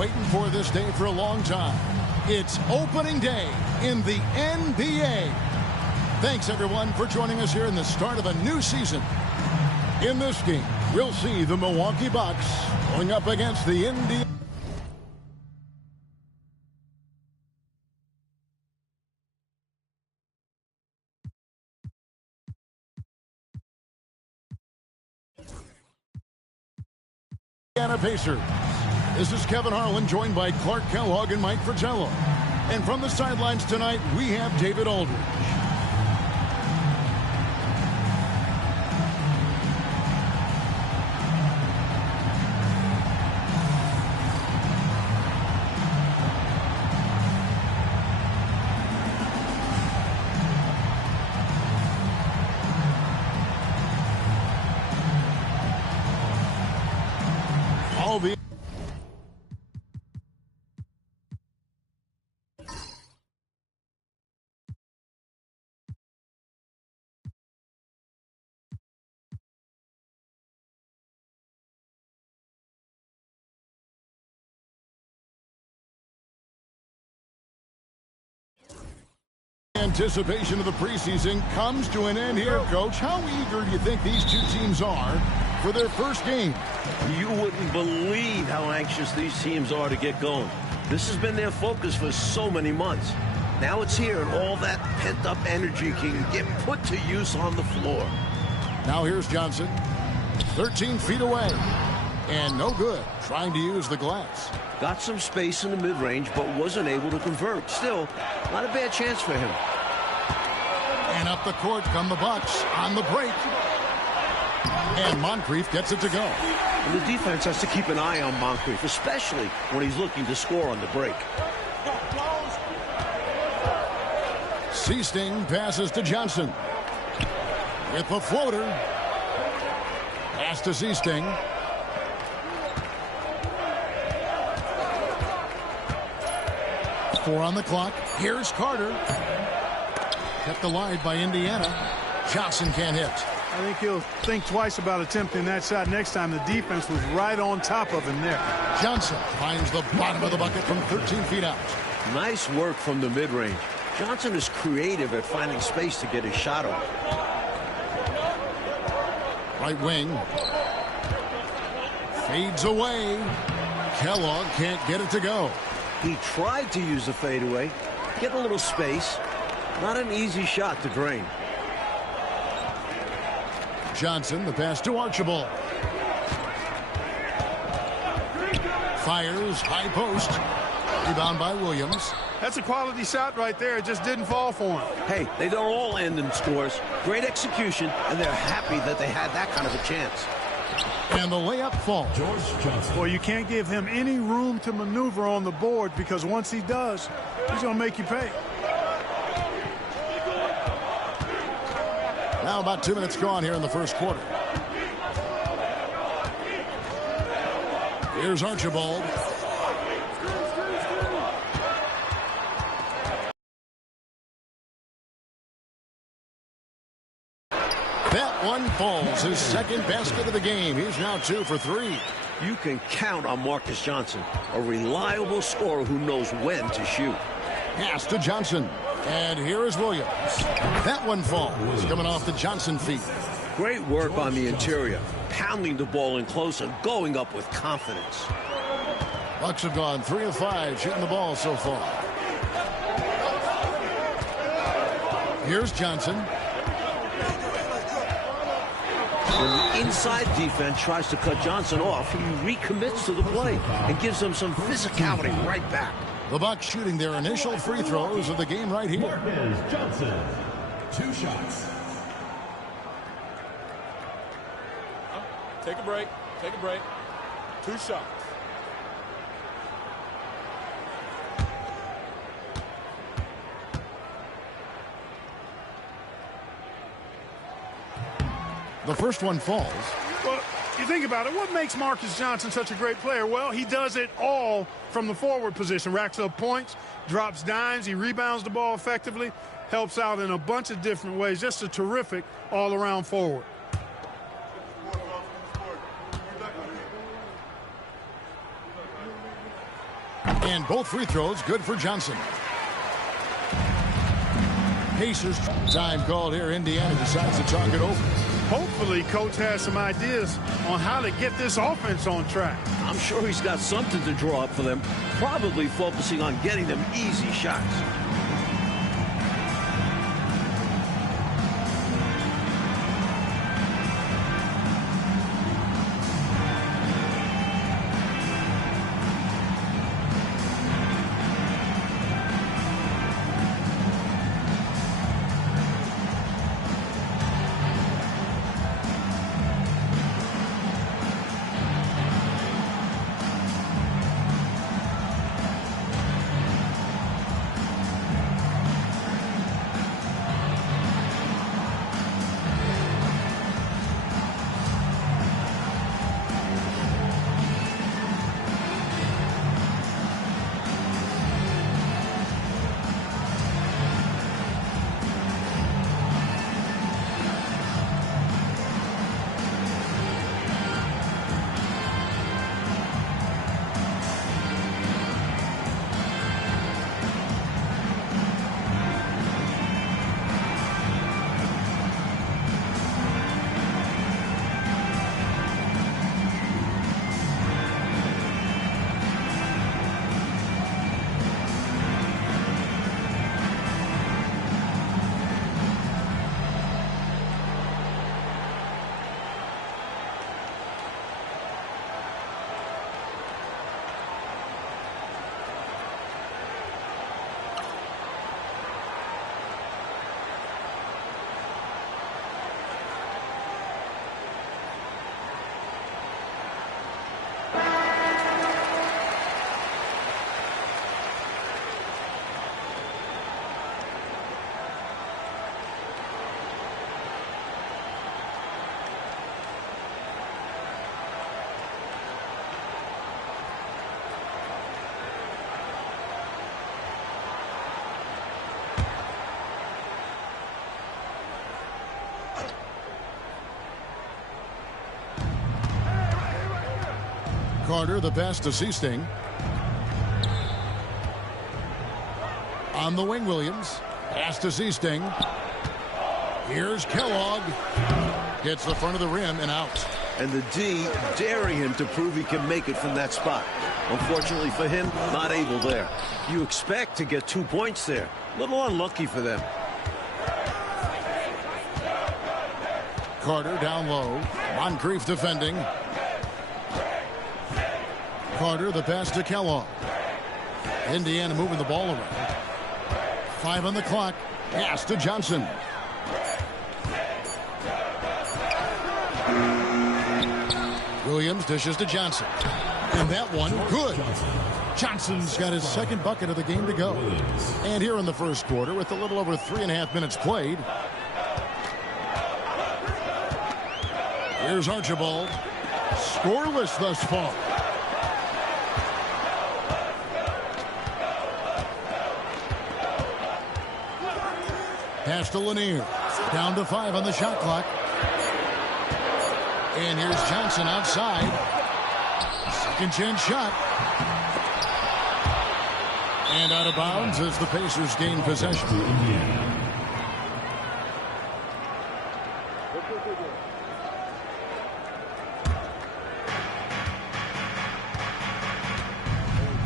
waiting for this day for a long time. It's opening day in the NBA. Thanks, everyone, for joining us here in the start of a new season. In this game, we'll see the Milwaukee Bucks going up against the Indiana Pacers. This is Kevin Harlan, joined by Clark Kellogg and Mike Fratello. And from the sidelines tonight, we have David Aldridge. The anticipation of the preseason comes to an end here, Coach. How eager do you think these two teams are for their first game? You wouldn't believe how anxious these teams are to get going. This has been their focus for so many months. Now it's here, and all that pent-up energy can get put to use on the floor. Now here's Johnson, 13 feet away, and no good, trying to use the glass. Got some space in the mid-range, but wasn't able to convert. Still, not a bad chance for him. And up the court come the Bucks on the break. And Moncrief gets it to go. And the defense has to keep an eye on Moncrief, especially when he's looking to score on the break. Seasting passes to Johnson. With the floater. Pass to Seasting. Four on the clock. Here's Carter. Kept alive by Indiana. Johnson can't hit. I think he'll think twice about attempting that shot next time. The defense was right on top of him there. Johnson finds the bottom of the bucket from 13 feet out. Nice work from the mid-range. Johnson is creative at finding space to get his shot off. Right wing. Fades away. Kellogg can't get it to go. He tried to use the fadeaway. Get a little space. Not an easy shot to drain. Johnson, the pass to Archibald. Fires, high post. Rebound by Williams. That's a quality shot right there. It just didn't fall for him. Hey, they don't all end in scores. Great execution, and they're happy that they had that kind of a chance. And the layup falls. Well, you can't give him any room to maneuver on the board, because once he does, he's going to make you pay. Now about 2 minutes gone here in the first quarter. Here's Archibald. That one falls. His second basket of the game. He's now 2 for 3. You can count on Marcus Johnson, a reliable scorer who knows when to shoot. Pass to Johnson. And here is Williams. That one falls, coming off the Johnson feet. Great work on the interior, pounding the ball in close and going up with confidence. Bucks have gone 3 of 5 shooting the ball so far. Here's Johnson. When the inside defense tries to cut Johnson off, he recommits to the play and gives them some physicality right back. The Bucks shooting their initial free throws of the game right here. Marcus Johnson, 2 shots. Take a break. Take a break. 2 shots. The first one falls. Well, you think about it, what makes Marcus Johnson such a great player? Well, he does it all from the forward position. Racks up points, drops dimes, he rebounds the ball effectively, helps out in a bunch of different ways. Just a terrific all-around forward. And both free throws good for Johnson. Pacers time called here. Indiana decides to talk it over. Hopefully, Coach has some ideas on how to get this offense on track. I'm sure he's got something to draw up for them, probably focusing on getting them easy shots. Carter, the pass to Seasting. On the wing, Williams. Pass to Seasting. Here's Kellogg. Hits the front of the rim and out. And the D daring him to prove he can make it from that spot. Unfortunately for him, not able there. You expect to get 2 points there. A little unlucky for them. Carter down low. Moncrief defending. Carter, the pass to Kellogg. Indiana moving the ball around. 5 on the clock. Pass to Johnson. Williams dishes to Johnson. And that one, good. Johnson's got his second bucket of the game to go. And here in the first quarter, with a little over 3.5 minutes played. Here's Archibald. Scoreless thus far. Pass to Lanier. Down to 5 on the shot clock. And here's Johnson outside. Second chance shot. And out of bounds as the Pacers gain possession.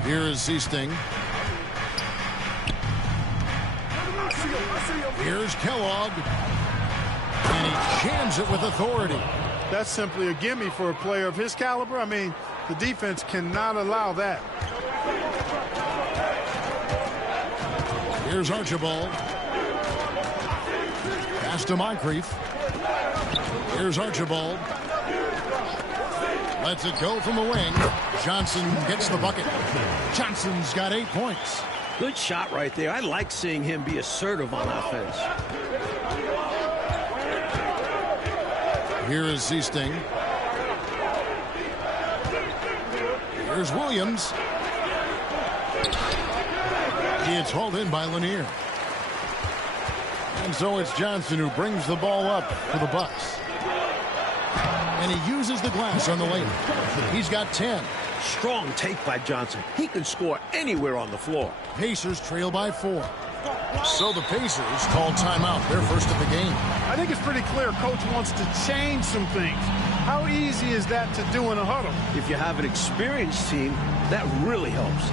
Here is Seasting. Here's Kellogg. And he jams it with authority. That's simply a gimme for a player of his caliber. I mean, the defense cannot allow that. Here's Archibald. Pass to Moncrief. Here's Archibald. Lets it go from the wing. Johnson gets the bucket. Johnson's got 8 points. Good shot right there. I like seeing him be assertive on offense. Here is Seasting. Here's Williams. It's hauled in by Lanier. And so it's Johnson who brings the ball up for the Bucks. And he uses the glass on the lane. He's got 10. Strong take by Johnson. He can score anywhere on the floor. Pacers trail by 4. So the Pacers call timeout, their first of the game. I think it's pretty clear Coach wants to change some things. How easy is that to do in a huddle? If you have an experienced team, that really helps.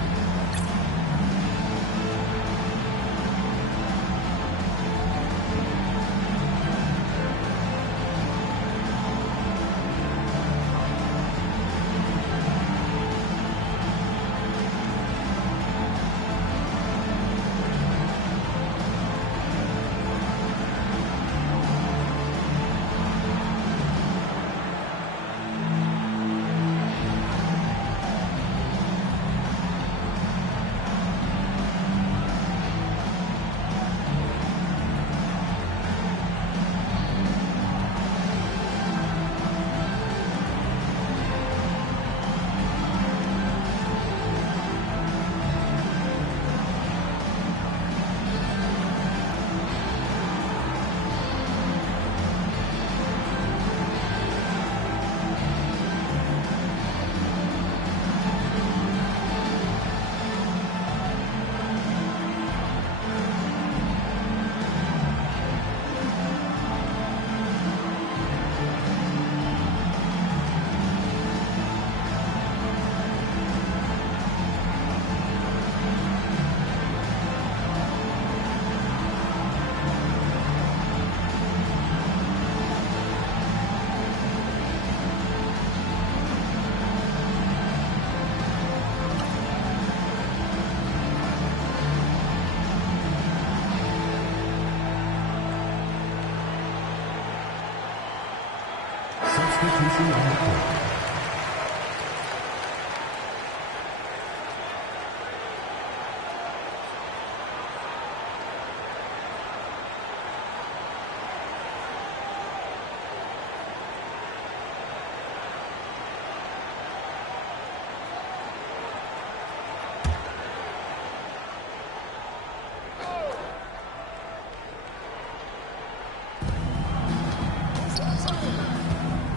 Substitution on the court.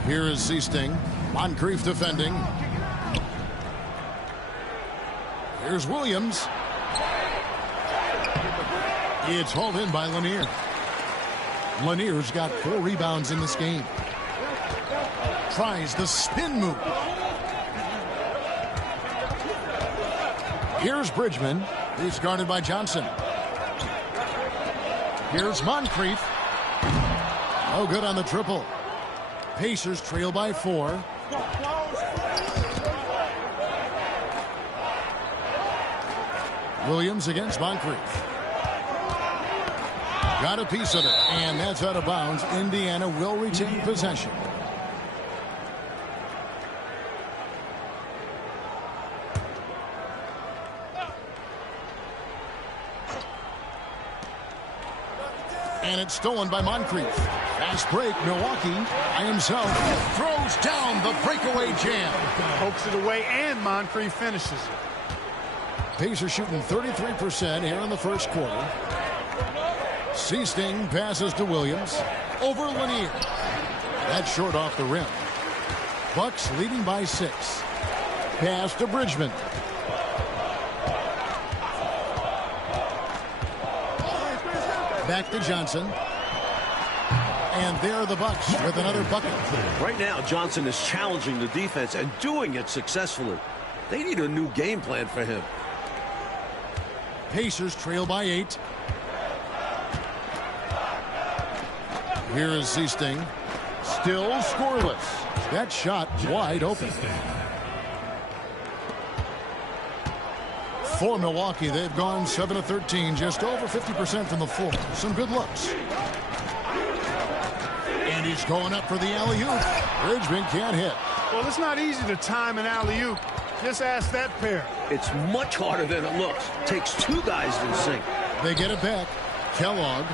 Here is Seasting. Moncrief defending. Here's Williams. It's hauled in by Lanier. Lanier's got 4 rebounds in this game. Tries the spin move. Here's Bridgman. He's guarded by Johnson. Here's Moncrief. No good on the triple. Pacers trail by 4. Williams against Moncrief. Got a piece of it, and that's out of bounds. Indiana will retain possession. And it's stolen by Moncrief. Fast break, Milwaukee by himself. Throws down the breakaway jam. Pokes it away, and Moncrief finishes it. Pacers shooting 33% here in the first quarter. Seasting passes to Williams. Over Lanier. That's short off the rim. Bucks leading by 6. Pass to Bridgman. Back to Johnson. And there are the Bucks with another bucket. Right now, Johnson is challenging the defense and doing it successfully. They need a new game plan for him. Pacers trail by 8. Here is Seasting. Still scoreless. That shot wide open. For Milwaukee, they've gone 7 of 13, just over 50% from the floor. Some good looks. And he's going up for the alley-oop. Bridgman can't hit. Well, it's not easy to time an alley-oop. Just ask that pair. It's much harder than it looks. Takes 2 guys to sink. They get it back. Kellogg.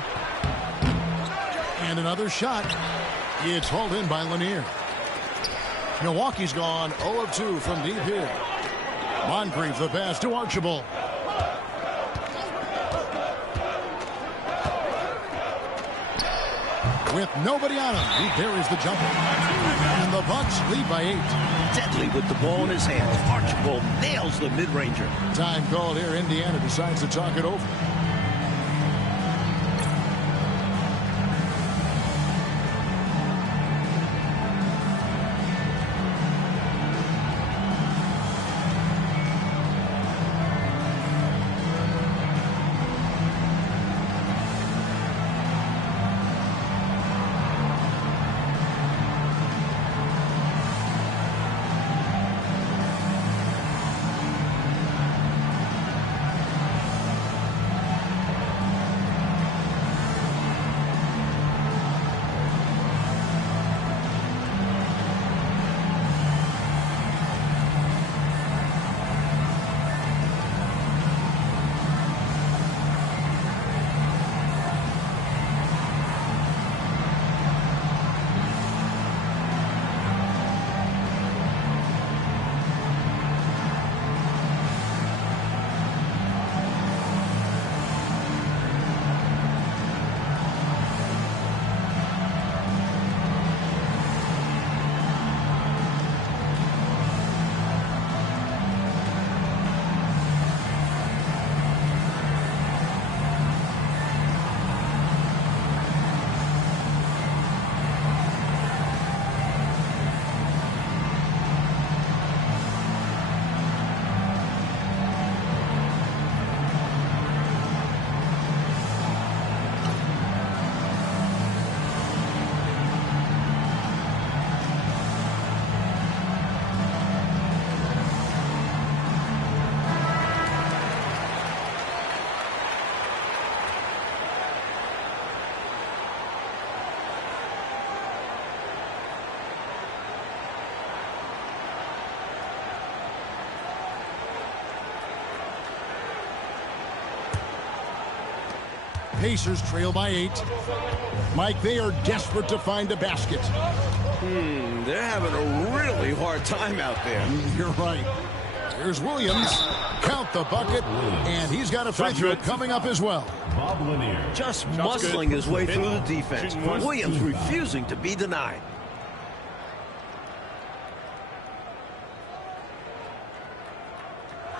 And another shot. It's hauled in by Lanier. Milwaukee's gone 0 of 2 from deep here. Moncrief the pass to Archibald. With nobody on him, he buries the jumper. And the Bucks lead by 8. deadly with the ball in his hands. Archibald nails the mid-ranger. Time called here. Indiana decides to talk it over. Pacers trail by 8. Mike, they are desperate to find a basket. They're having a really hard time out there. You're right. Here's Williams. Count the bucket. And he's got a free throw coming up as well. Just muscling his way through the defense. Williams refusing to be denied.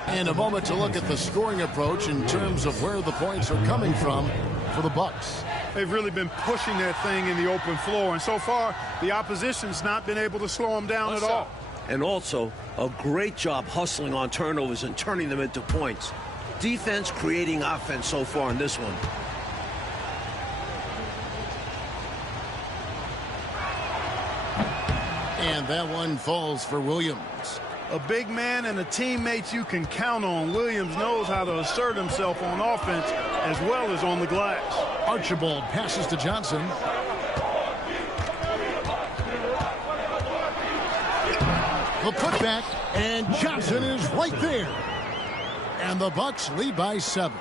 And a moment to look at the scoring approach in terms of where the points are coming from for the Bucks. They've really been pushing that thing in the open floor, and so far the opposition's not been able to slow them down at all. And also a great job hustling on turnovers and turning them into points. Defense creating offense so far in this one. And that one falls for Williams. A big man and a teammate you can count on. Williams knows how to assert himself on offense as well as on the glass. Archibald passes to Johnson. The putback, and Johnson is right there. And the Bucks lead by 7.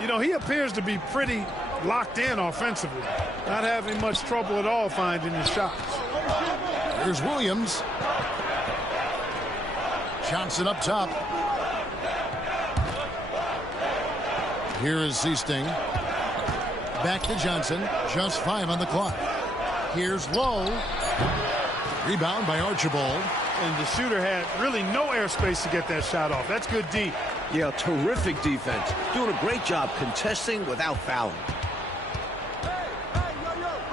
You know, he appears to be pretty locked in offensively. Not having much trouble at all finding his shots. Here's Williams. Johnson up top. Here is Seasting. Back to Johnson. Just 5 on the clock. Here's Lowe. Rebound by Archibald. And the shooter had really no airspace to get that shot off. That's good D. Yeah, terrific defense. Doing a great job contesting without fouling.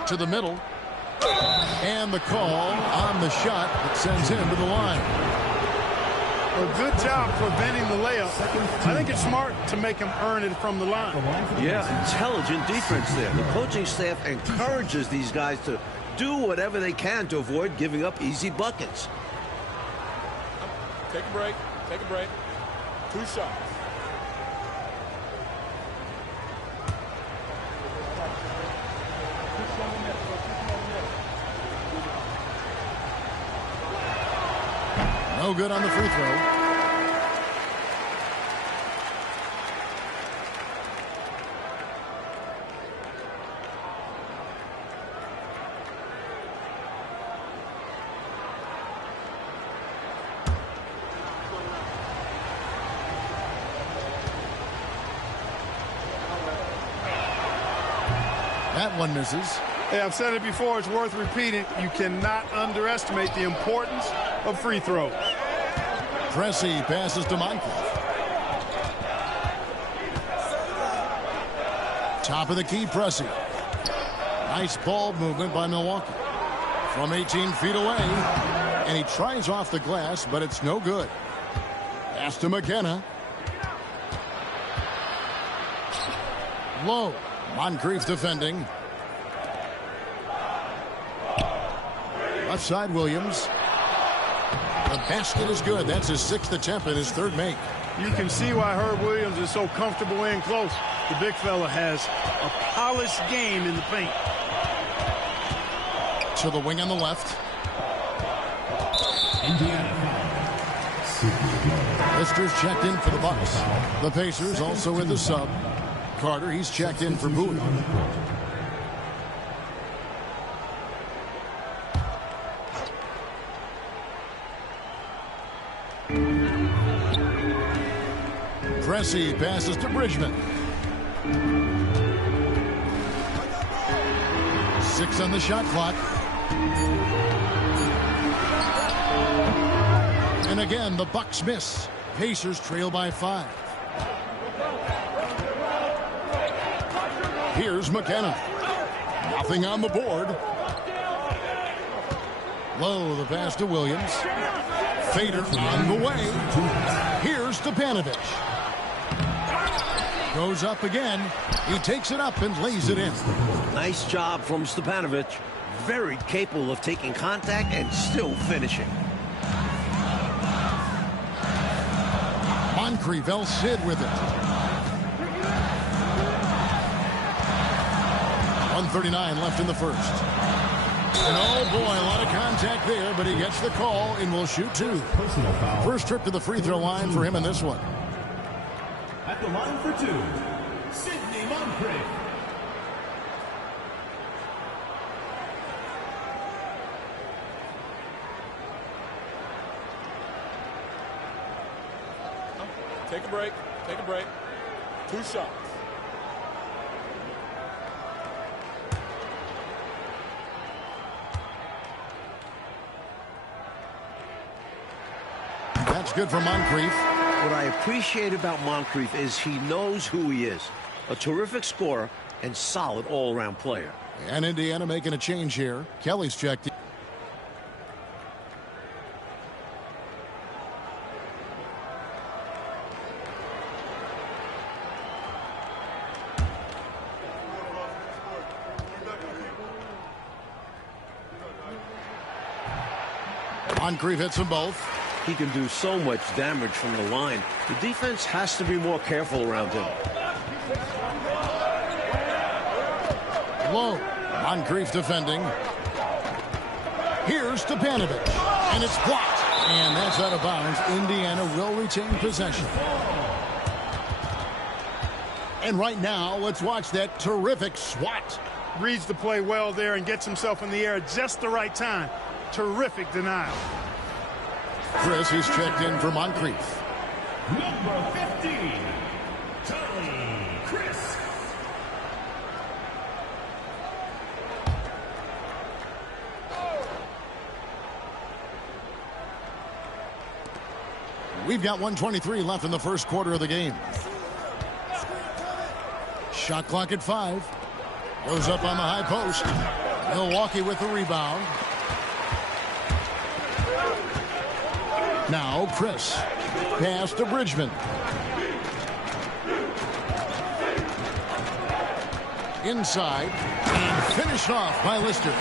To the middle. And the call on the shot that sends him to the line. A good job preventing the layup. I think it's smart to make him earn it from the line. Yeah, intelligent defense there. The coaching staff encourages these guys to do whatever they can to avoid giving up easy buckets. Take a break. Take a break. 2 shots. No good on the free throw. That one misses. Hey, I've said it before, it's worth repeating. You cannot underestimate the importance of free throws. Pressey passes to Moncrief. Top of the key, Pressey. Nice ball movement by Milwaukee. From 18 feet away. And he tries off the glass, but it's no good. Pass to McKenna. Low. Moncrief defending. Left side, Williams. The basket is good. That's his 6th attempt and his 3rd make. You can see why Herb Williams is so comfortable in close. The big fella has a polished game in the paint. To the wing on the left. Lister's checked in for the Bucks. The Pacers also with the sub. Carter, he's checked in for Bowie. Pressey passes to Bridgman. 6 on the shot clock. And again, the Bucks miss. Pacers trail by 5. Here's McKenna. Nothing on the board. Low, the pass to Williams. Fader on the way. Here's Stepanovic. Goes up again. He takes it up and lays it in. Nice job from Stepanovic. Very capable of taking contact and still finishing. Moncrief, El Cid with it. 1:39 left in the first. And oh boy, a lot of contact there, but he gets the call and will shoot 2. First trip to the free throw line for him in this one. At the line for 2, Sidney Moncrief. Take a break. Take a break. 2 shots. That's good for Moncrief. What I appreciate about Moncrief is he knows who he is. A terrific scorer and solid all-around player. And Indiana making a change here. Kelly's checked in. Moncrief hits them both. He can do so much damage from the line. The defense has to be more careful around him. Low. Moncrief defending. Here's Stepanovic. And it's blocked. And that's out of bounds. Indiana will retain possession. And right now, let's watch that terrific swat. Reads the play well there and gets himself in the air at just the right time. Terrific denial. Chris, he's checked in for Moncrief. Number 15, Tony Chris. We've got 1:23 left in the first quarter of the game. Shot clock at 5. Goes up on the high post. Milwaukee with the rebound. Now Chris. Pass to Bridgman. Inside. And finished off by Lister.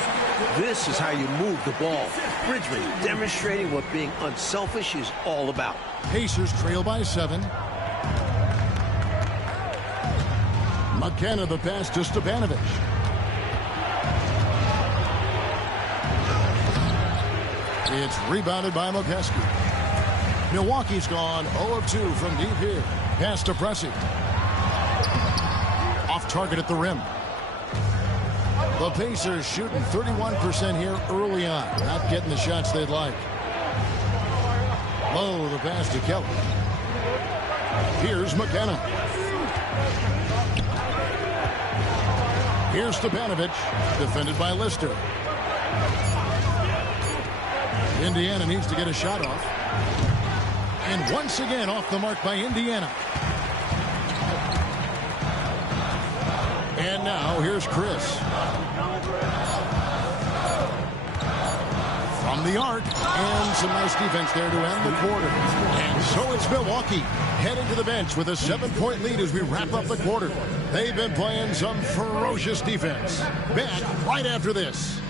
This is how you move the ball. Bridgman demonstrating what being unselfish is all about. Pacers trail by 7. McKenna the pass to Stepanovic. It's rebounded by Mokeski. Milwaukee's gone 0 of 2 from deep here. Pass to Pressey. Off target at the rim. The Pacers shooting 31% here early on. Not getting the shots they'd like. Low, the pass to Kelly. Here's McKenna. Here's Stepanovic, defended by Lister. Indiana needs to get a shot off. And once again off the mark by Indiana. And now here's Chris. From the arc, and some nice defense there to end the quarter. And so it's Milwaukee heading to the bench with a 7-point lead as we wrap up the quarter. They've been playing some ferocious defense. Back right after this.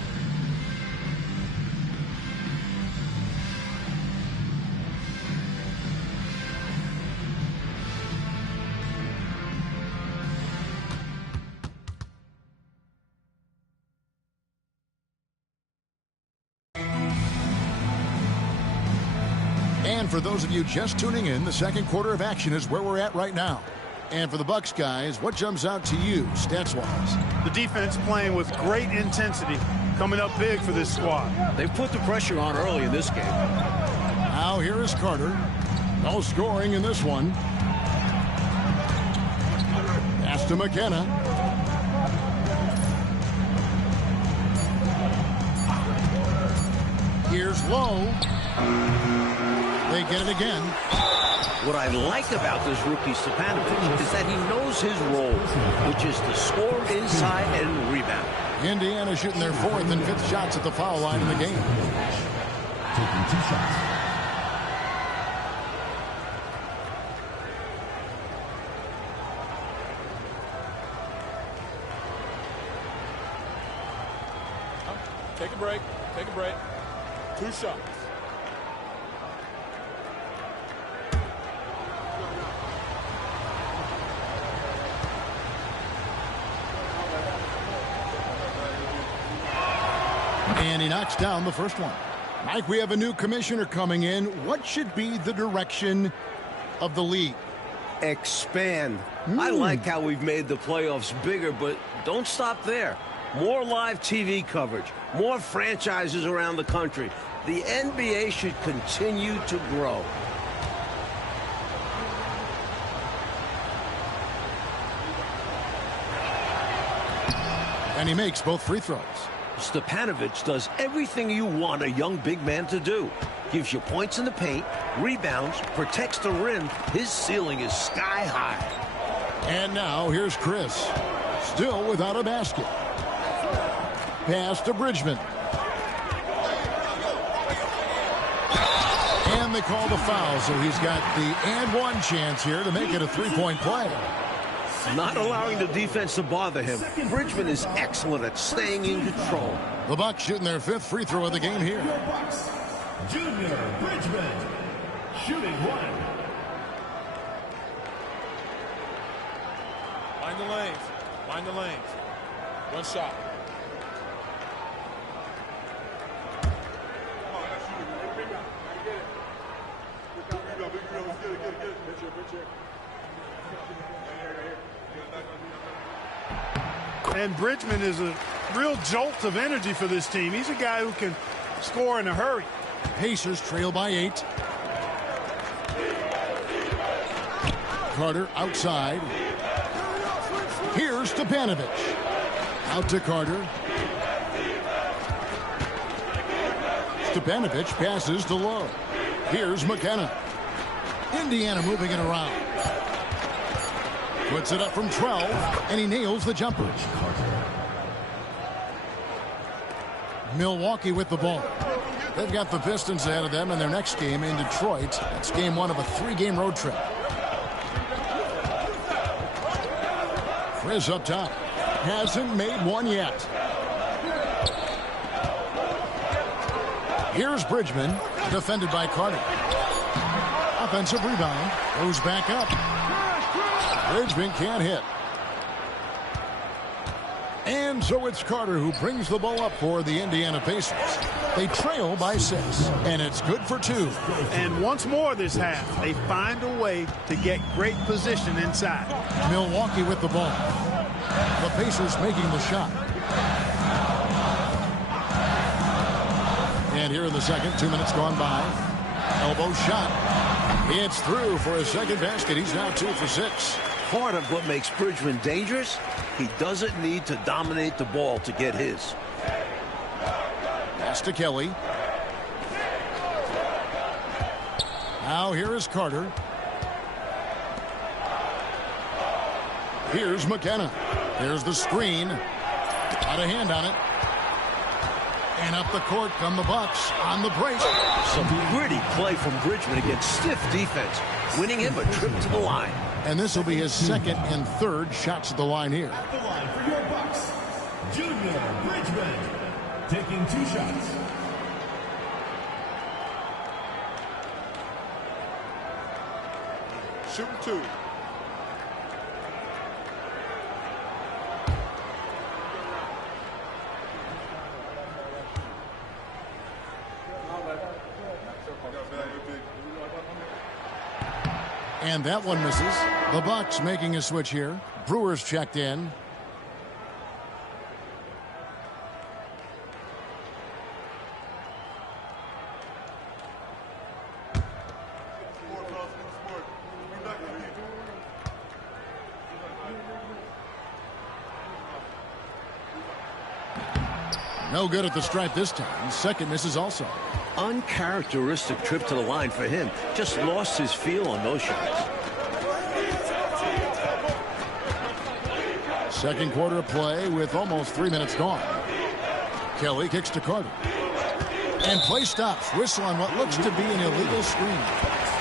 And for those of you just tuning in, the second quarter of action is where we're at right now. And for the Bucks guys, what jumps out to you stats-wise? The defense playing with great intensity, coming up big for this squad. They've put the pressure on early in this game. Now here is Carter. No scoring in this one. Pass to McKenna. Here's Lowe. They get it again. What I like about this rookie Stepanovic is that he knows his role, which is to score inside and rebound. Indiana shooting their 4th and 5th shots at the foul line in the game. Taking 2 shots. Take a break. Take a break. 2 shots. And he knocks down the first one. Mike, we have a new commissioner coming in. What should be the direction of the league? Expand. I like how we've made the playoffs bigger, but don't stop there. More live TV coverage, more franchises around the country. The NBA should continue to grow. And he makes both free throws. Stepanovic does everything you want a young big man to do. Gives you points in the paint, rebounds, protects the rim. His ceiling is sky high. And now here's Chris. Still without a basket. Pass to Bridgman. And they call the foul, so he's got the and one chance here to make it a 3-point play. Not allowing the defense to bother him. Bridgman is excellent at staying in control. The Bucks shooting their 5th free throw of the game here. Junior Bridgman shooting 1. Mind the lanes. Mind the lanes. 1 shot. And Bridgman is a real jolt of energy for this team. He's a guy who can score in a hurry. Pacers trail by 8. Carter outside. Here's Stepanovic. Out to Carter. Stepanovic passes to Lowe. Here's McKenna. Indiana moving it around. Puts it up from 12, and he nails the jumper. Milwaukee with the ball. They've got the Pistons ahead of them in their next game in Detroit. That's game 1 of a 3-game road trip. Chris up top. Hasn't made one yet. Here's Bridgman, defended by Carter. Offensive rebound. Goes back up. Bridgman can't hit. And so it's Carter who brings the ball up for the Indiana Pacers. They trail by 6, and it's good for 2. And once more this half, they find a way to get great position inside. Milwaukee with the ball. The Pacers making the shot. And here in the second, 2 minutes gone by. Elbow shot. It's through for a second basket. He's now 2 for 6. Part of what makes Bridgman dangerous, he doesn't need to dominate the ball to get his. Pass to Kelly. Now here is Carter. Here's McKenna. There's the screen. Got a hand on it. And up the court come the Bucks on the break. Some gritty play from Bridgman against stiff defense, winning him a trip to the line. And this will be his second and third shots at the line here. At the line for your Bucks, Junior Bridgman, taking 2 shots. Shooting 2. And that one misses. The Bucks making a switch here. Brewers checked in. No good at the stripe this time. Second misses also. Uncharacteristic trip to the line for him. Just lost his feel on those shots. Second quarter of play with almost 3 minutes gone. Kelly kicks to Carter. And play stops. Whistle on what looks to be an illegal screen.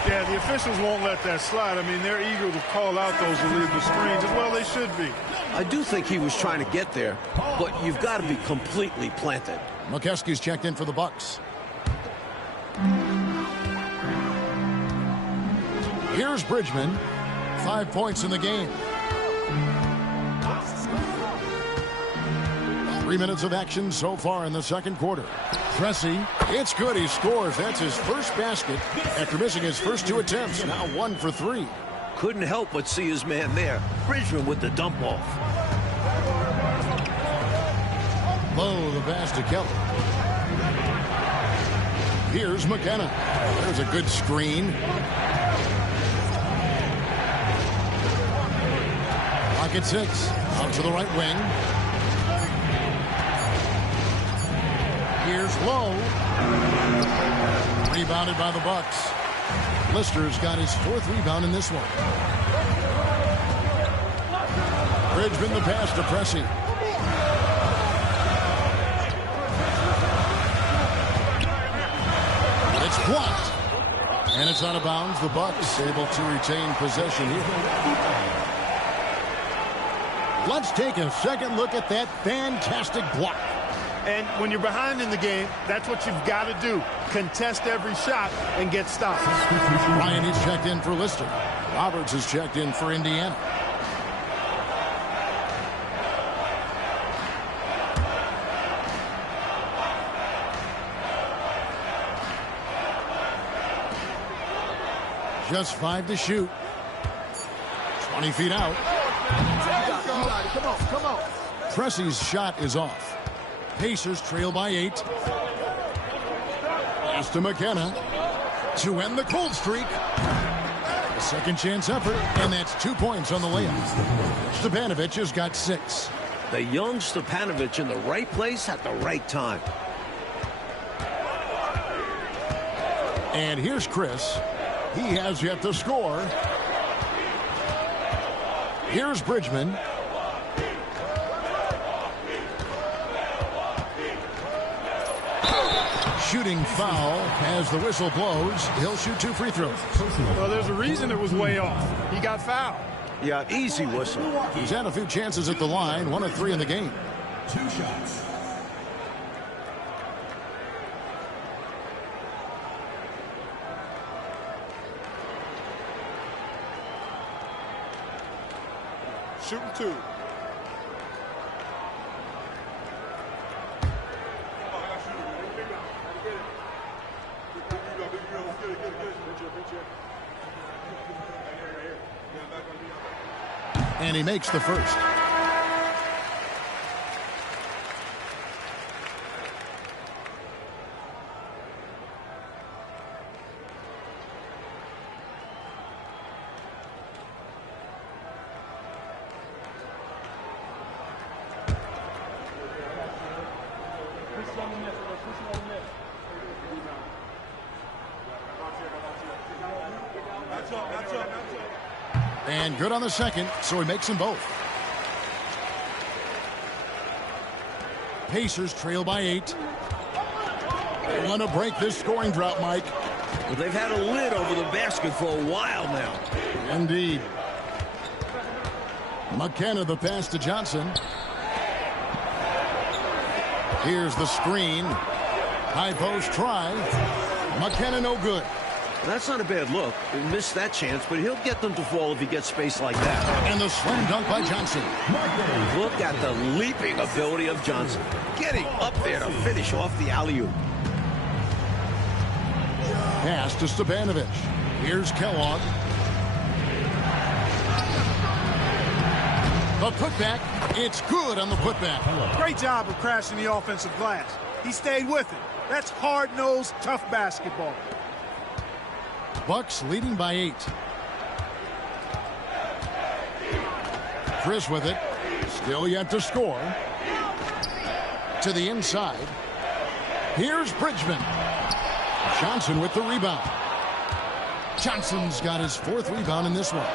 Yeah, the officials won't let that slide. I mean, they're eager to call out those illegal screens. Well, they should be. I do think he was trying to get there, but you've got to be completely planted. McKeskey's checked in for the Bucks. Here's Bridgman. 5 points in the game. 3 minutes of action so far in the second quarter. Pressey, it's good. He scores. That's his first basket after missing his first 2 attempts. Now 1 for 3. Couldn't help but see his man there. Bridgman with the dump off. Low the pass to Kelly. Here's McKenna. There's a good screen. Pocket 6. Out to the right wing. Here's Low. Rebounded by the Bucks. Lister's got his 4th rebound in this one. Bridgman the pass to Pressey. It's blocked. And it's out of bounds. The Bucks able to retain possession here. Let's take a second look at that fantastic block. And when you're behind in the game, that's what you've got to do. Contest every shot and get stopped. Ryan is checked in for Lister. Roberts is checked in for Indiana. Just 5 to shoot. 20 feet out. Come on. Pressey's shot is off. Pacers trail by 8. Pass to McKenna to end the cold streak. A second chance effort, and that's 2 points on the layup. Stepanovic has got 6. The young Stepanovic in the right place at the right time. And here's Chris. He has yet to score. Here's Bridgman. Shooting foul as the whistle blows. He'll shoot 2 free throws. Well, there's a reason it was way off. He got fouled. Yeah, easy whistle. He's had a few chances at the line. 1 of 3 in the game. 2 shots. Shooting 2. And he makes the first. And good on the second, so he makes them both. Pacers trail by 8. They want to break this scoring drought, Mike. Well, they've had a lid over the basket for a while now. Indeed. McKenna the pass to Johnson. Here's the screen. High post try. McKenna no good. That's not a bad look. He missed that chance, but he'll get them to fall if he gets space like that. And the slam dunk by Johnson. Look at the leaping ability of Johnson. Getting up there to finish off the alley-oop. Pass to Stepanovic. Here's Kellogg. The putback. It's good on the putback. Great job of crashing the offensive glass. He stayed with it. That's hard-nosed, tough basketball. Bucks leading by 8. Chris with it. Still yet to score. To the inside. Here's Bridgman. Johnson with the rebound. Johnson's got his 4th rebound in this one.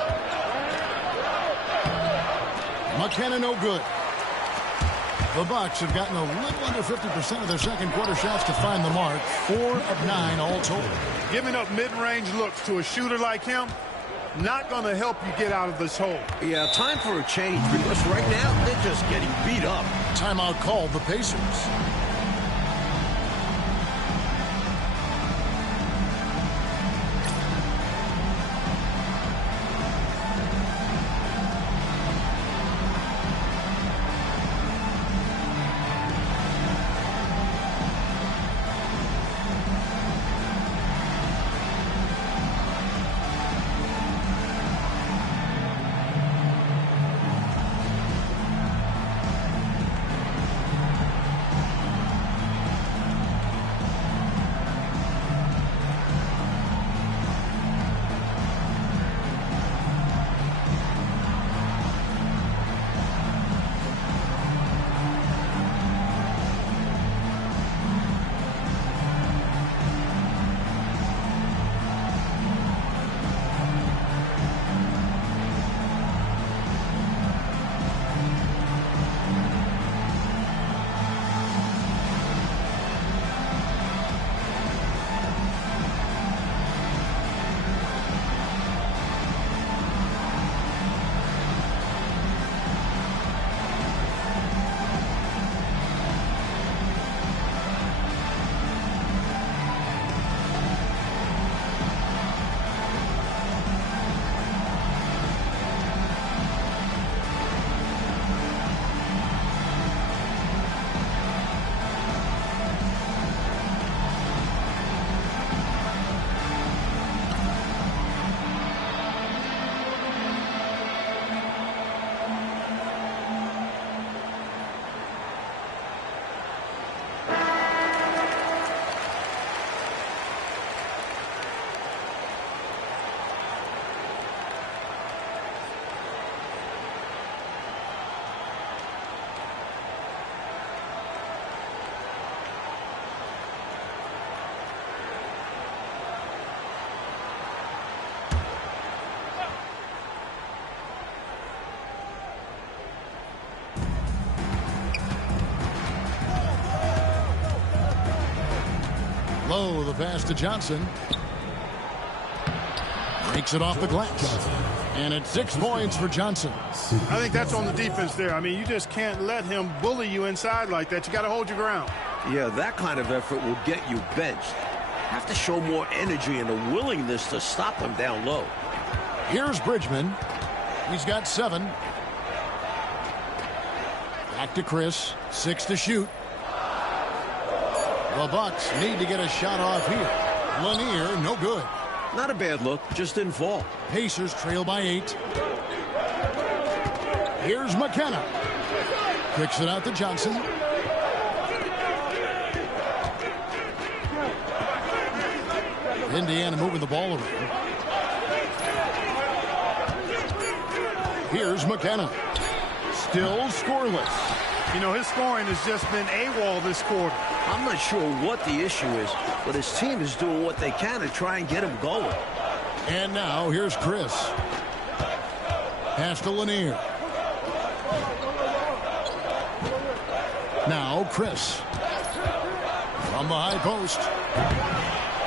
McKenna no good. The Bucks have gotten a little under 50% of their second quarter shots to find the mark. 4 of 9 all told. Giving up mid-range looks to a shooter like him, not going to help you get out of this hole. Yeah, time for a change because right now they're just getting beat up. Timeout called the Pacers. Low, the pass to Johnson. Breaks it off the glass. And it's 6 points for Johnson. I think that's on the defense there. I mean, you just can't let him bully you inside like that. You got to hold your ground. Yeah, that kind of effort will get you benched. Have to show more energy and a willingness to stop him down low. Here's Bridgman. He's got 7. Back to Chris. 6 to shoot. The Bucks need to get a shot off here. Lanier, no good. Not a bad look, just didn't fall. Pacers trail by 8. Here's McKenna. Kicks it out to Johnson. Indiana moving the ball around. Here's McKenna. Still scoreless. You know, his scoring has just been AWOL this quarter. I'm not sure what the issue is, but his team is doing what they can to try and get him going. And now here's Chris. Pass to Lanier. Now Chris. From the high post.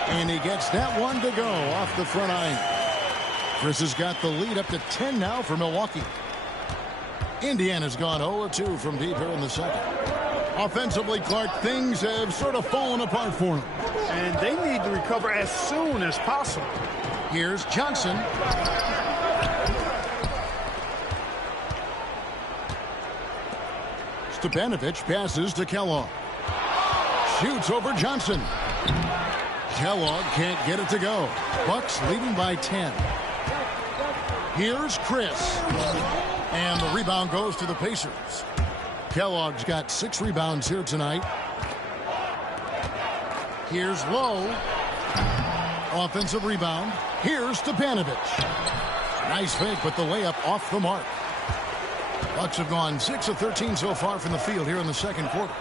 And he gets that one to go off the front iron. Chris has got the lead up to 10 now for Milwaukee. Indiana's gone 0-2 from deep here in the second. Offensively, Clark, things have sort of fallen apart for them. And they need to recover as soon as possible. Here's Johnson. Stepanovic passes to Kellogg. Shoots over Johnson. Kellogg can't get it to go. Bucks leading by 10. Here's Chris. And the rebound goes to the Pacers. Kellogg's got 6 rebounds here tonight. Here's Lowe. Offensive rebound. Here's Stepanovic. Nice fake, but the layup off the mark. Bucks have gone 6 of 13 so far from the field here in the second quarter.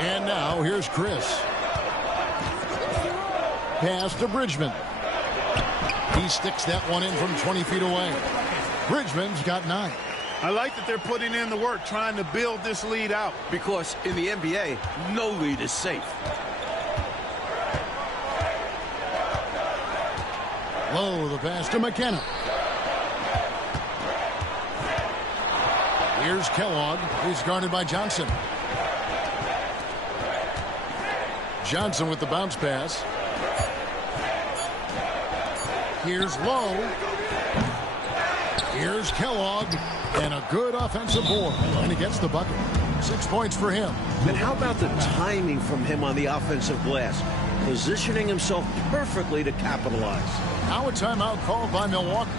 And now here's Chris. Pass to Bridgman. He sticks that one in from 20 feet away. Bridgman's got 9. I like that they're putting in the work, trying to build this lead out. Because in the NBA, no lead is safe. Low, the pass to McKenna. Here's Kellogg. He's guarded by Johnson. Johnson with the bounce pass. Here's Lowe. Here's Kellogg. And a good offensive board. And he gets the bucket. 6 points for him. And how about the timing from him on the offensive glass? Positioning himself perfectly to capitalize. Now a timeout called by Milwaukee.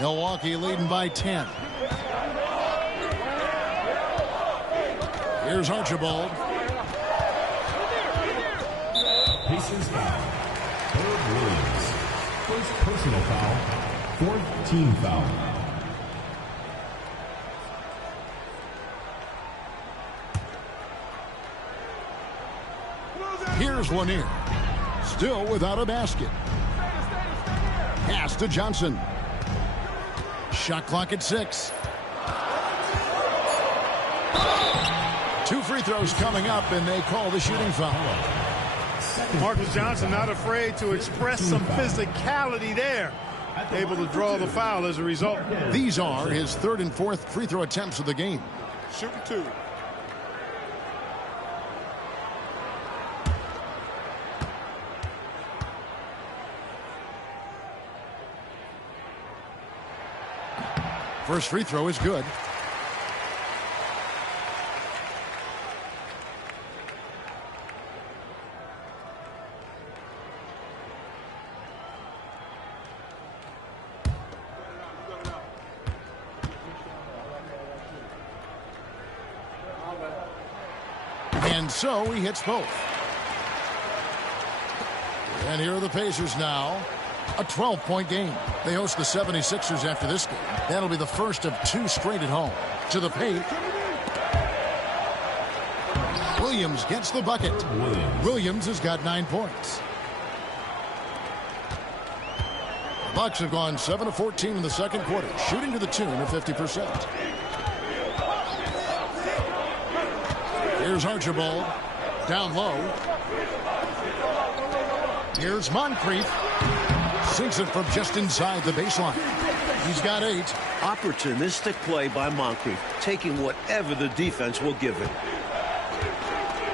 Milwaukee leading by 10. Here's Archibald. Pacers foul. Herb Williams. First personal foul. Fourth team foul. Here's Lanier. Still without a basket. Pass to Johnson. Shot clock at 6. 2 free throws coming up, and they call the shooting foul. Marcus Johnson not afraid to express some physicality there. Able to draw the foul as a result. These are his 3rd and 4th free throw attempts of the game. Shooting 2. First free throw is good. And so he hits both. And here are the Pacers now. A 12-point game. They host the 76ers after this game. That'll be the first of 2 straight at home. To the paint. Williams gets the bucket. Williams has got 9 points. The Bucks have gone 7 of 14 in the second quarter, shooting to the tune of 50%. Here's Archibald. Down low. Here's Moncrief. Sinks it from just inside the baseline. He's got 8. Opportunistic play by Moncrief, taking whatever the defense will give him.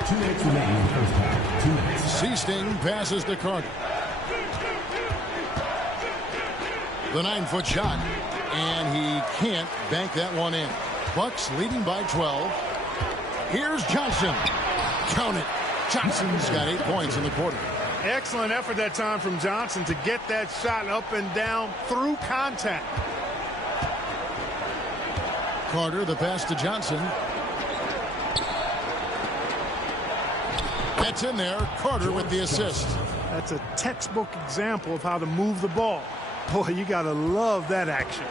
2 minutes remaining in the first half. 2 minutes. Seasting passes to Carter. The 9-foot shot. And he can't bank that one in. Bucks leading by 12. Here's Johnson. Count it. Johnson's got 8 points in the quarter. Excellent effort that time from Johnson to get that shot up and down through contact. Carter, the pass to Johnson. That's in there. Carter with the assist. That's a textbook example of how to move the ball. Boy, you got to love that action.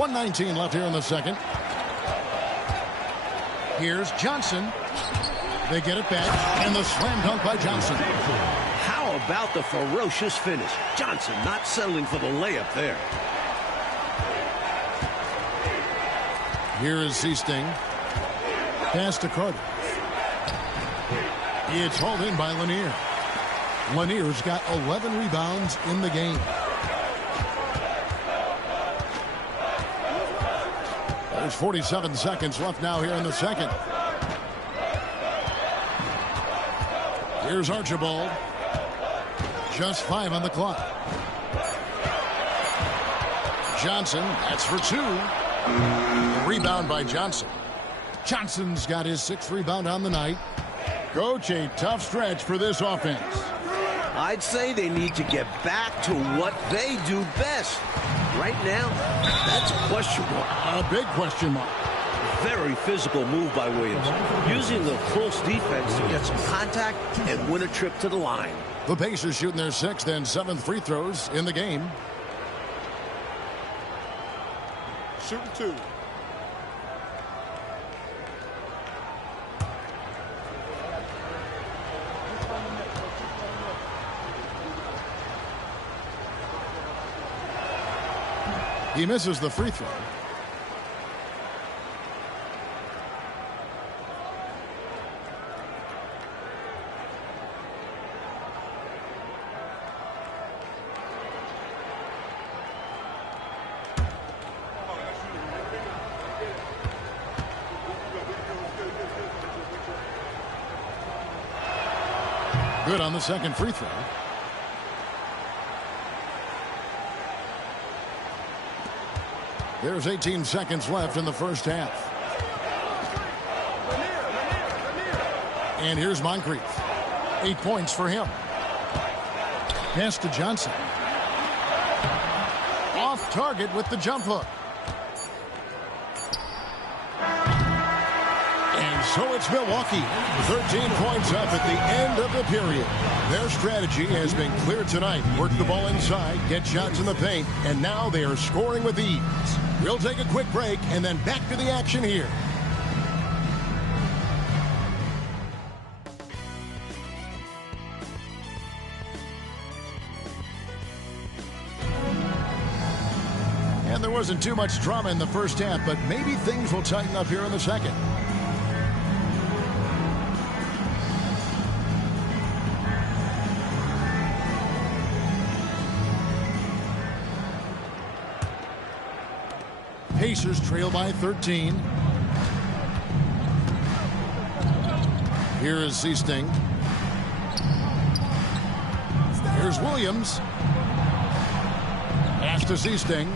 1:19 left here in the second. Here's Johnson. They get it back, and the slam dunk by Johnson. How about the ferocious finish? Johnson not settling for the layup there. Here is Seasting. Pass to Carter. It's hauled in by Lanier. Lanier's got 11 rebounds in the game. There's 47 seconds left now here in the second. Here's Archibald. Just 5 on the clock. Johnson, that's for 2. Rebound by Johnson. Johnson's got his 6th rebound on the night. Coach, a tough stretch for this offense. I'd say they need to get back to what they do best. Right now, that's questionable. A big question mark. Very physical move by Williams, using the close defense to get some contact and win a trip to the line. The Pacers shooting their 6th and 7th free throws in the game. Shooting 2. He misses the free throw. Good on the second free throw. There's 18 seconds left in the first half. And here's Moncrief. 8 points for him. Pass to Johnson. Off target with the jump hook. And so it's Milwaukee. 13 points up at the end of the period. Their strategy has been clear tonight. Work the ball inside, get shots in the paint, and now they are scoring with ease. We'll take a quick break and then back to the action here. And there wasn't too much drama in the first half, but maybe things will tighten up here in the second. Pacers trail by 13. Here is Seasting. Here's Williams. Pass to Seasting.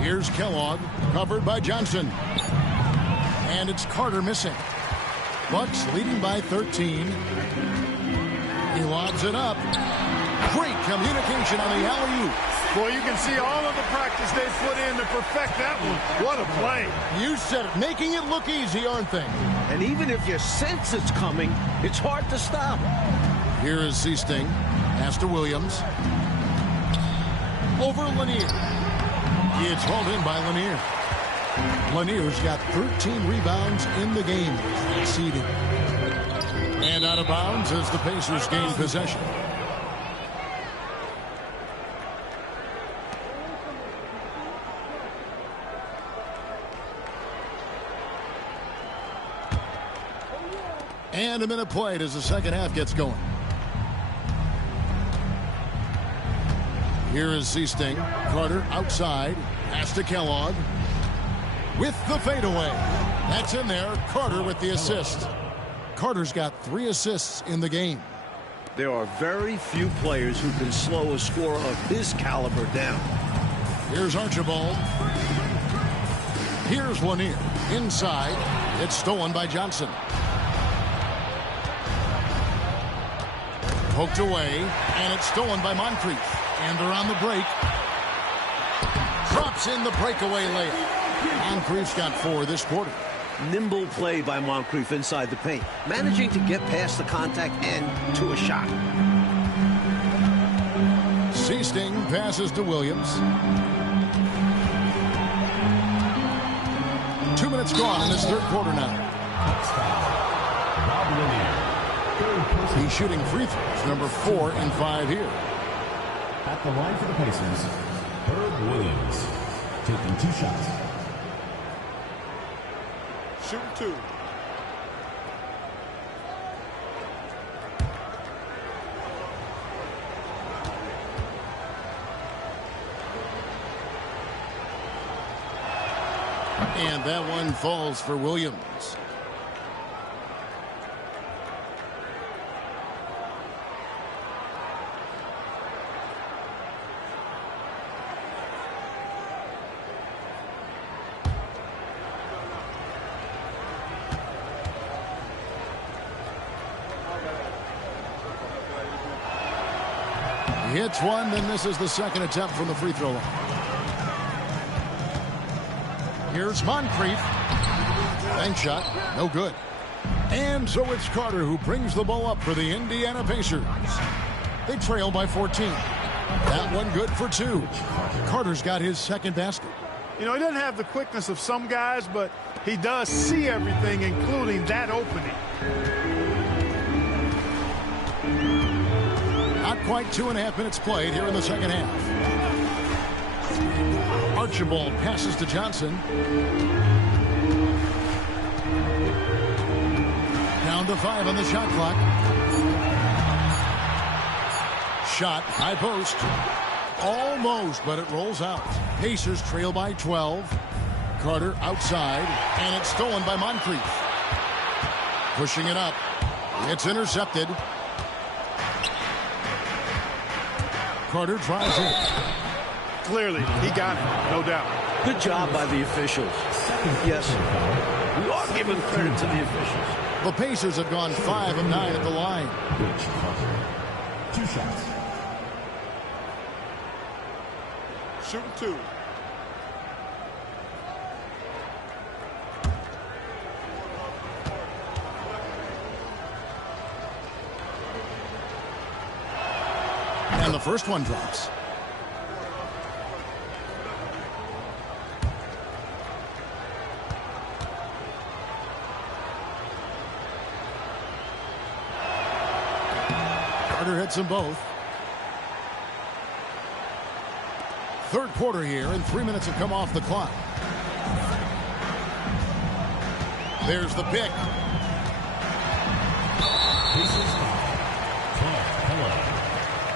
Here's Kellogg, covered by Johnson. And it's Carter missing. Bucks leading by 13. He lobs it up. Great communication on the alley-oop. Boy, you can see all of the practice they put in to perfect that one. What a play. You said it. Making it look easy, aren't they? And even if you sense it's coming, it's hard to stop. Here is Seasting. Pass to Williams. Over Lanier. It's hauled in by Lanier. Lanier's got 13 rebounds in the game. Exceeding. And out of bounds as the Pacers gain possession. And a minute played as the second half gets going. Here is Seasting. Carter outside. Pass to Kellogg. With the fadeaway. That's in there. Carter with the assist. Carter's got 3 assists in the game. There are very few players who can slow a scorer of his caliber down. Here's Archibald. Here's Lanier. Inside. It's stolen by Johnson. Poked away, and it's stolen by Moncrief. And they're on the break. Drops in the breakaway layup. Moncrief's got 4 this quarter. Nimble play by Moncrief inside the paint, managing to get past the contact and to a shot. Seasting passes to Williams. 2 minutes gone in this third quarter now. He's shooting free throws, number 4 and 5 here. At the line for the Pacers, Herb Williams, taking 2 shots. Shooting 2. And that one falls for Williams. He hits one, then this is the second attempt from the free throw line. Here's Moncrief. Bank shot, no good. And so it's Carter who brings the ball up for the Indiana Pacers. They trail by 14. That one good for 2. Carter's got his second basket. You know, he doesn't have the quickness of some guys, but he does see everything, including that opening. Not quite 2.5 minutes played here in the second half. Archibald passes to Johnson. Down to 5 on the shot clock. Shot, high post. Almost, but it rolls out. Pacers trail by 12. Carter outside, and it's stolen by Moncrief. Pushing it up. It's intercepted. Carter tries it. Clearly, he got it, no doubt. Good job by the officials. Yes, we are giving credit to the officials. The Pacers have gone 5 of 9 at the line. 2 shots. Shooting 2. And the first one drops. Carter hits them both. Third quarter here, and 3 minutes have come off the clock. There's the pick.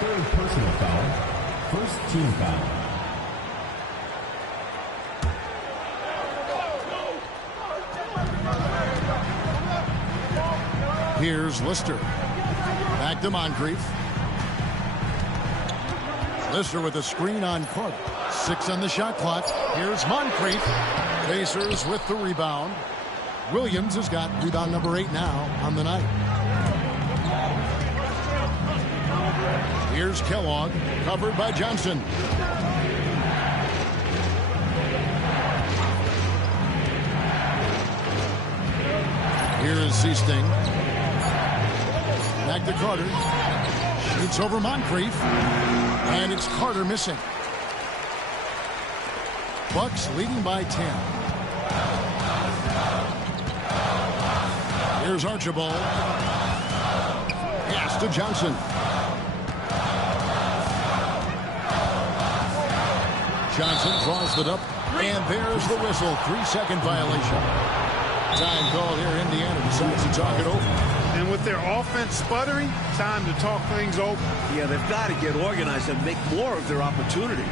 Third personal foul. First team foul. Here's Lister. Back to Moncrief. Lister with a screen on Carter. 6 on the shot clock. Here's Moncrief. Pacers with the rebound. Williams has got rebound number 8 now on the night. Here's Kellogg, covered by Johnson. Here is Seasting. Back to Carter. Shoots over Moncrief. And it's Carter missing. Bucks leading by 10. Here's Archibald. Pass to Johnson. Johnson draws it up. And there's the whistle. 3-second violation. Time called here. Indiana decides to talk it over. And with their offense sputtering, time to talk things over. Yeah, they've got to get organized and make more of their opportunities.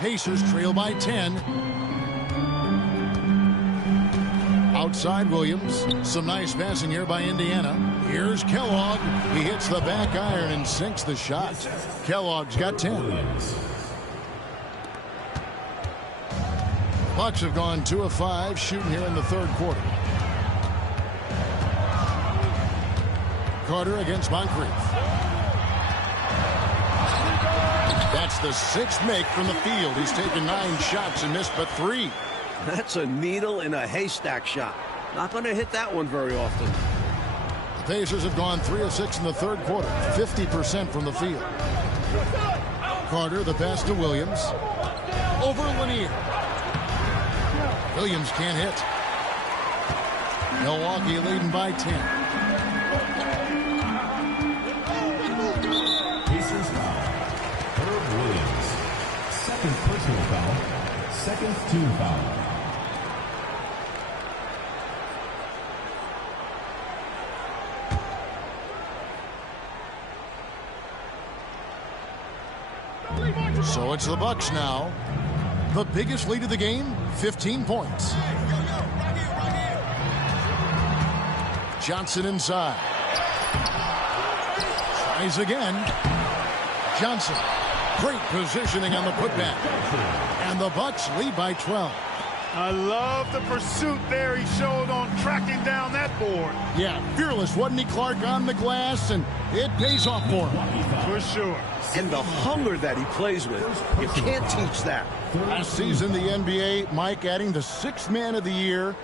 Pacers trail by 10. Outside Williams. Some nice passing here by Indiana. Here's Kellogg. He hits the back iron and sinks the shot. Kellogg's got 10. Bucks have gone 2 of 5 shooting here in the third quarter. Carter against Moncrief. That's the 6th make from the field. He's taken 9 shots and missed but 3. That's a needle in a haystack shot. Not going to hit that one very often. The Pacers have gone 3 of 6 in the third quarter. 50% from the field. Carter, the pass to Williams. Over Lanier. Williams can't hit. Milwaukee leading by 10. Second personal foul. Second team foul. So it's the Bucks now. The biggest lead of the game, 15 points. Johnson inside. Tries again. Johnson. Great positioning on the putback. And the Bucks lead by 12. I love the pursuit there he showed on tracking down that board. Yeah, fearless, wasn't he, Clark, on the glass? And it pays off for him. For sure. And the hunger that he plays with. You can't teach that. Last season, the NBA, Mike, adding the 6th Man of the Year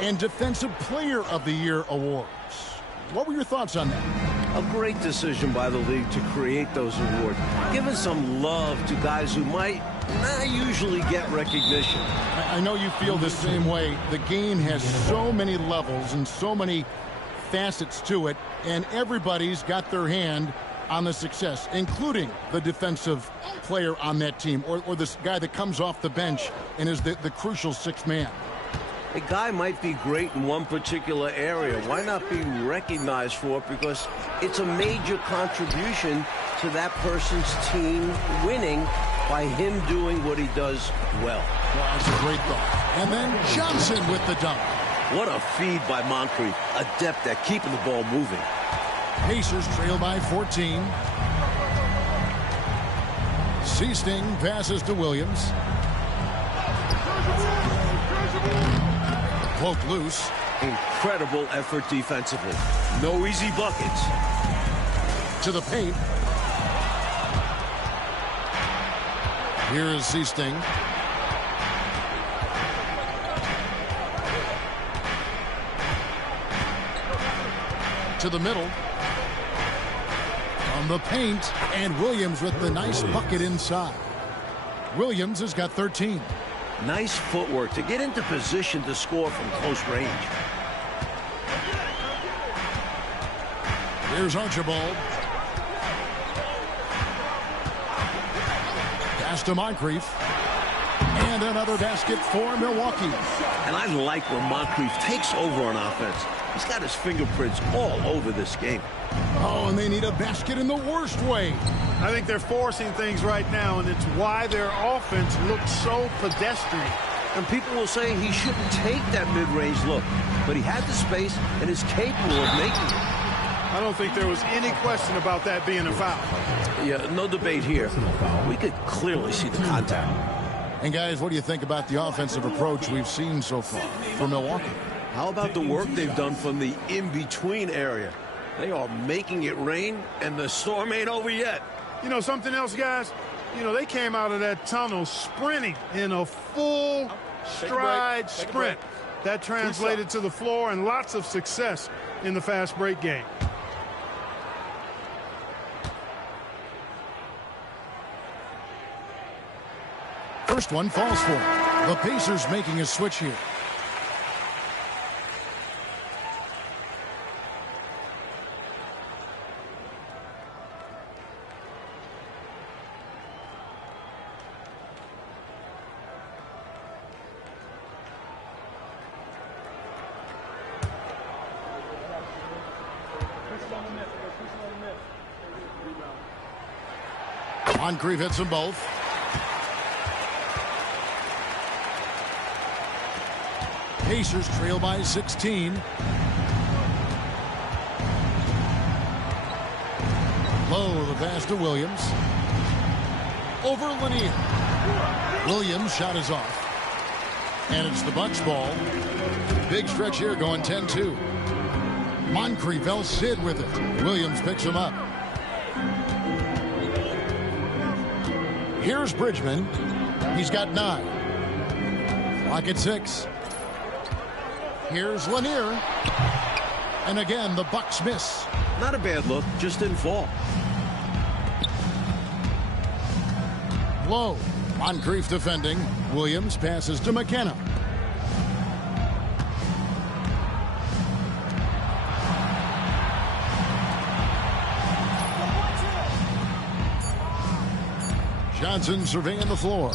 and Defensive Player of the Year awards. What were your thoughts on that? A great decision by the league to create those awards, giving some love to guys who might not usually get recognition. I know you feel the same way. The game has so many levels and so many facets to it, and everybody's got their hand on the success, including the defensive player on that team, or this guy that comes off the bench and is the crucial sixth man. A guy might be great in one particular area. Why not be recognized for it? Because it's a major contribution to that person's team winning by him doing what he does well. Well, that's a great thought. And then Johnson with the dunk. What a feed by Moncrief. Adept at keeping the ball moving. Pacers trail by 14. Seasting passes to Williams. Poke loose. Incredible effort defensively. No easy buckets. To the paint. Here is Seasting. To the middle. On the paint, and Williams with the nice bucket inside. Williams has got 13. Nice footwork to get into position to score from close range. Here's Archibald. Pass to Moncrief. And another basket for Milwaukee. And I like when Moncrief takes over on offense. He's got his fingerprints all over this game. Oh, and they need a basket in the worst way. I think they're forcing things right now, and it's why their offense looks so pedestrian. And people will say he shouldn't take that mid-range look, but he had the space and is capable of making it. I don't think there was any question about that being a foul. Yeah, no debate here. We could clearly see the contact. And guys, what do you think about the offensive approach we've seen so far from Milwaukee? How about the work they've done from the in-between area? They are making it rain, and the storm ain't over yet. You know something else, guys? You know, they came out of that tunnel sprinting in a full stride sprint. That translated to the floor and lots of success in the fast break game. First one falls for him. The Pacers making a switch here. Moncrief hits them both. Pacers trail by 16. Low the pass to Williams. Over Lanier. Williams' shot is off. And it's the Bucks ball. Big stretch here going 10-2. Moncrief El Cid with it. Williams picks him up. Here's Bridgman. He's got 9. Clock at 6. Here's Lanier. And again, the Bucks miss. Not a bad look, just didn't fall. Low. Moncrief defending. Williams passes to McKenna. Johnson surveying the floor.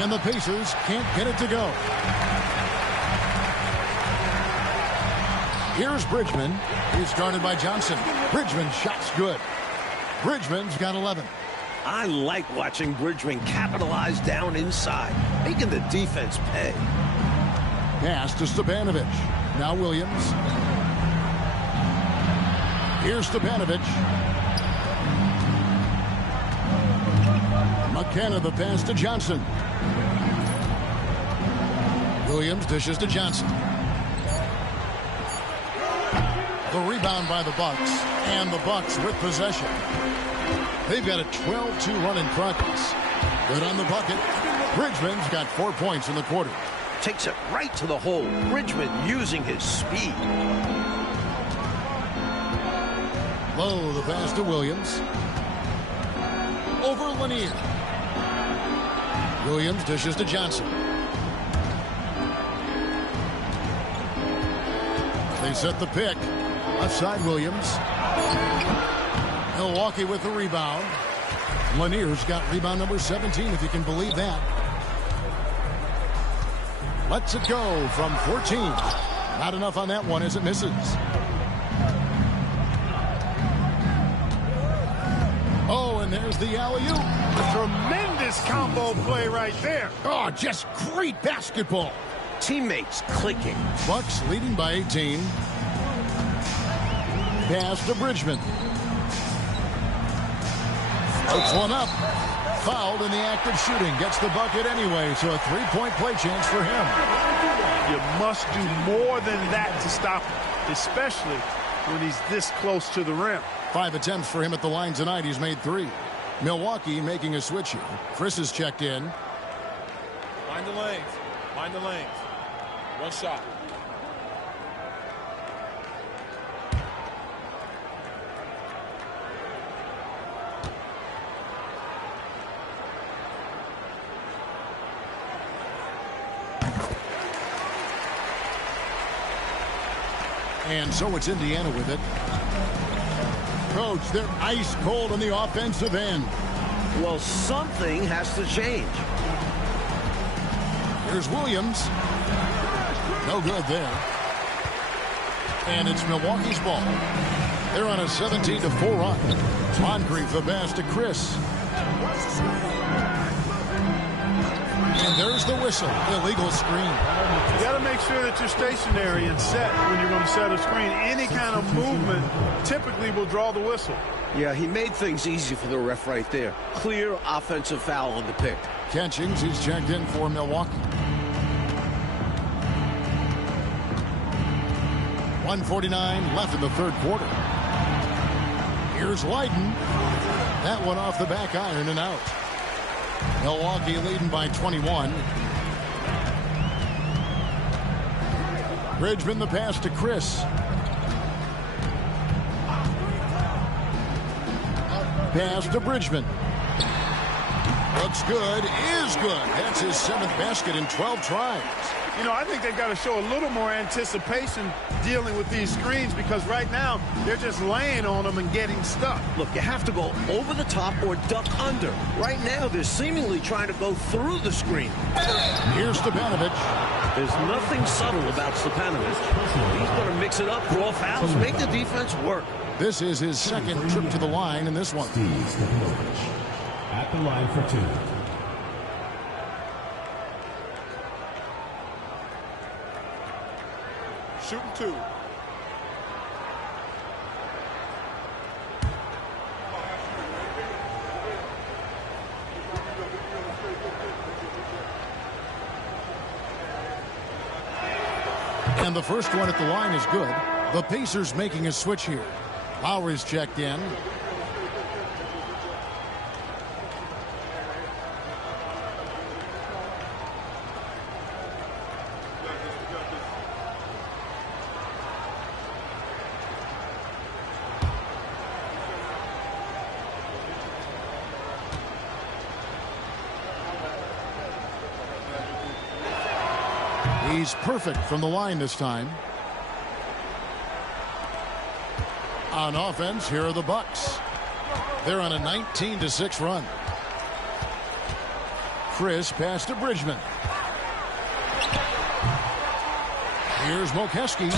And the Pacers can't get it to go. Here's Bridgman. He's guarded by Johnson. Bridgman's shot's good. Bridgman's got 11. I like watching Bridgman capitalize down inside, making the defense pay. Pass to Stepanovic. Now Williams. Here's Stepanovic. McKenna the pass to Johnson. Williams dishes to Johnson. The rebound by the Bucks, and the Bucks with possession. They've got a 12-2 run in progress. Good on the bucket. Bridgman's got 4 points in the quarter. Takes it right to the hole. Bridgman using his speed. Low, the pass to Williams. Over Lanier. Williams dishes to Johnson. They set the pick. Left side, Williams. Milwaukee with the rebound. Lanier's got rebound number 17, if you can believe that. Lets it go from 14. Not enough on that one as it misses. Oh, and there's the alley-oop. A tremendous combo play right there. Oh, just great basketball. Teammates clicking. Bucks leading by 18. Pass to Bridgman. Puts one up. Fouled in the act of shooting. Gets the bucket anyway, so a three-point play chance for him. You must do more than that to stop him, especially when he's this close to the rim. 5 attempts for him at the line tonight. He's made 3. Milwaukee making a switch here. Chris is checked in. Mind the lanes. Mind the lanes. One shot. And so it's Indiana with it. Coach, they're ice cold on the offensive end. Well, something has to change. Here's Williams. No good there. And it's Milwaukee's ball. They're on a 17-4 run. Moncrief the pass to Chris. And there's the whistle. Illegal screen. You got to make sure that you're stationary and set when you're going to set a screen. Any kind of movement typically will draw the whistle. Yeah, he made things easy for the ref right there. Clear offensive foul on the pick. Catchings, he's checked in for Milwaukee. 1:49 left in the third quarter. Here's Leiden. That one off the back iron and out. Milwaukee leading by 21. Bridgman the pass to Chris. Pass to Bridgman. Looks good, is good. That's his 7th basket in 12 tries. You know, I think they've got to show a little more anticipation dealing with these screens because right now they're just laying on them and getting stuck. Look, you have to go over the top or duck under. Right now, they're seemingly trying to go through the screen. Here's Stepanovic. There's nothing subtle about Stepanovic. He's going to mix it up, draw fouls, make the defense work. This is his 2nd trip to the line in this one. At the line for 2. Shooting 2. And the first one at the line is good. The Pacers making a switch here. Lowry's checked in. He's perfect from the line this time. On offense, here are the Bucks. They're on a 19-6 run. Chris pass to Bridgman. Here's Mokeski.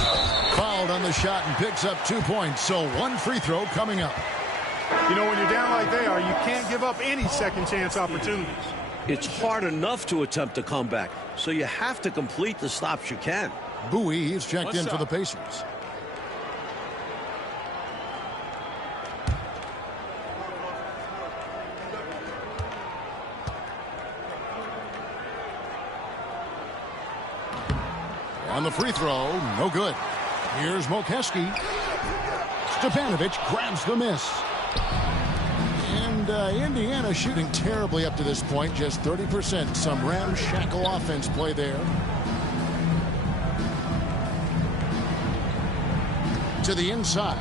Fouled on the shot and picks up 2 points. So 1 free throw coming up. You know, when you're down like they are, you can't give up any second chance opportunities. It's hard enough to attempt a comeback, so you have to complete the stops you can. Bowie, he's checked in for the Pacers. On the free throw, no good. Here's Mokeski. Stepanovic grabs the miss. And Indiana shooting terribly up to this point, just 30%. Some ramshackle offense play there. To the inside.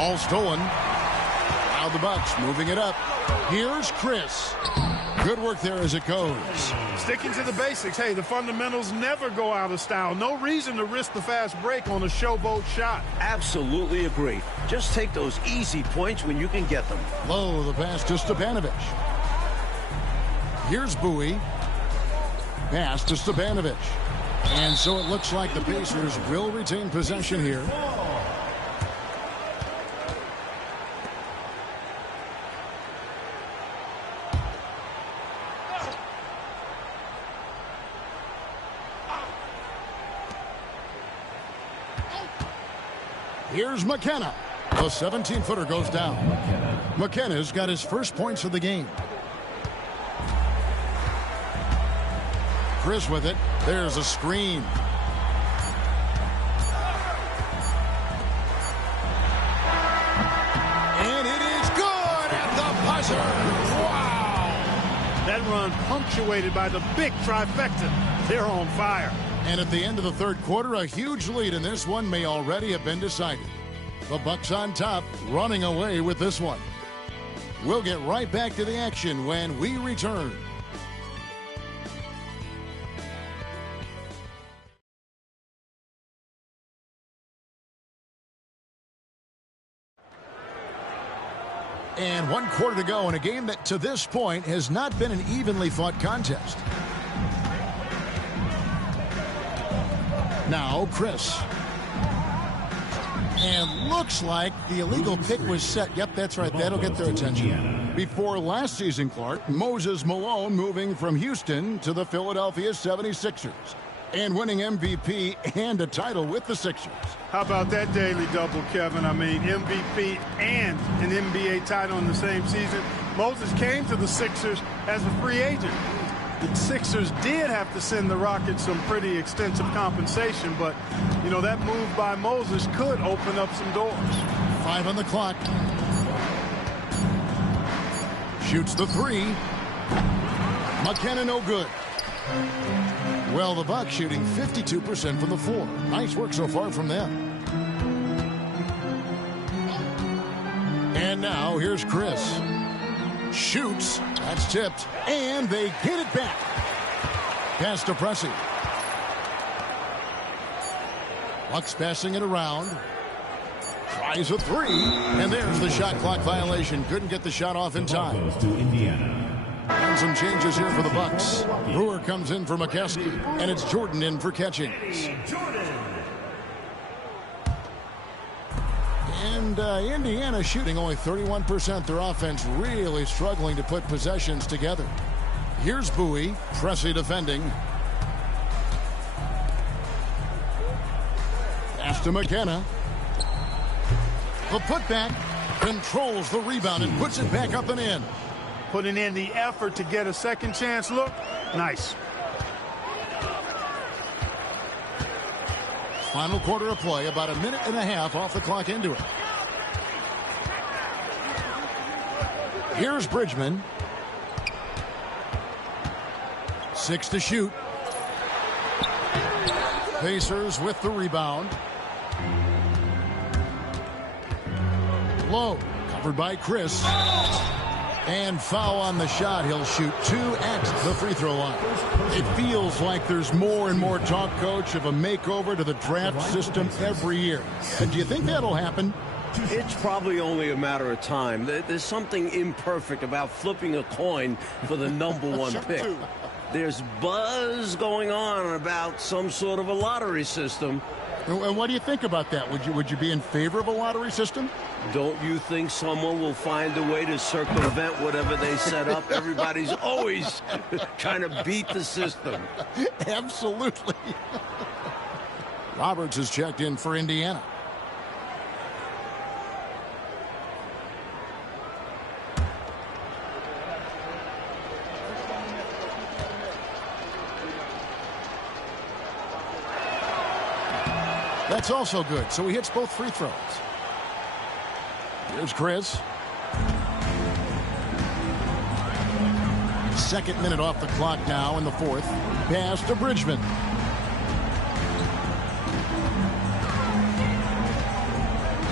Ball stolen. Now the Bucks moving it up. Here's Chris. Good work there as it goes. Sticking to the basics. Hey, the fundamentals never go out of style. No reason to risk the fast break on a showboat shot. Absolutely agree. Just take those easy points when you can get them. Low the pass to Stepanovic. Here's Bowie. Pass to Stepanovic. And so it looks like the Pacers will retain possession here. Here's McKenna. The 17-footer goes down. McKenna's got his first points of the game. Chris with it. There's a screen. And it is good at the buzzer. Wow. That run punctuated by the big trifecta. They're on fire. And at the end of the third quarter, a huge lead in this one may already have been decided. The Bucks on top, running away with this one. We'll get right back to the action when we return. And 1 quarter to go in a game that to this point has not been an evenly fought contest. Now Chris. And looks like the illegal pick was set. Yep, that's right. That'll get their attention. Before last season, Clark, Moses Malone moving from Houston to the Philadelphia 76ers and winning MVP and a title with the Sixers. How about that daily double, Kevin? I mean, MVP and an NBA title in the same season. Moses came to the Sixers as a free agent. The Sixers did have to send the Rockets some pretty extensive compensation, but, you know, that move by Moses could open up some doors. 5 on the clock. Shoots the three. McKenna no good. Well, the Bucks shooting 52% from the floor. Nice work so far from them. And now here's Chris. Shoots. That's tipped. And they get it back. Pass to Pressey. Bucks passing it around. Tries a three. And there's the shot clock violation. Couldn't get the shot off in time. Goes to Indiana. And some changes here for the Bucks. Brewer comes in for McCaskey. And it's Jordan in for catching. And Indiana shooting only 31%. Their offense really struggling to put possessions together. Here's Bowie. Pressey defending. Pass to McKenna. The putback controls the rebound and puts it back up and in. Putting in the effort to get a second chance look. Nice. Final quarter of play, about a minute and a half off the clock into it. Here's Bridgman. 6 to shoot. Pacers with the rebound. Low, covered by Chris. And foul on the shot. He'll shoot 2 at the free throw line. It feels like there's more and more talk, Coach, of a makeover to the draft system every year. And do you think that'll happen? It's probably only a matter of time. There's something imperfect about flipping a coin for the #1 pick. There's buzz going on about some sort of a lottery system. And what do you think about that? Would you be in favor of a lottery system? Don't you think someone will find a way to circumvent whatever they set up? Everybody's always trying to beat the system. Absolutely. Roberts has checked in for Indiana. That's also good. So he hits both free throws. Here's Chris. Second minute off the clock now in the fourth. Pass to Bridgman.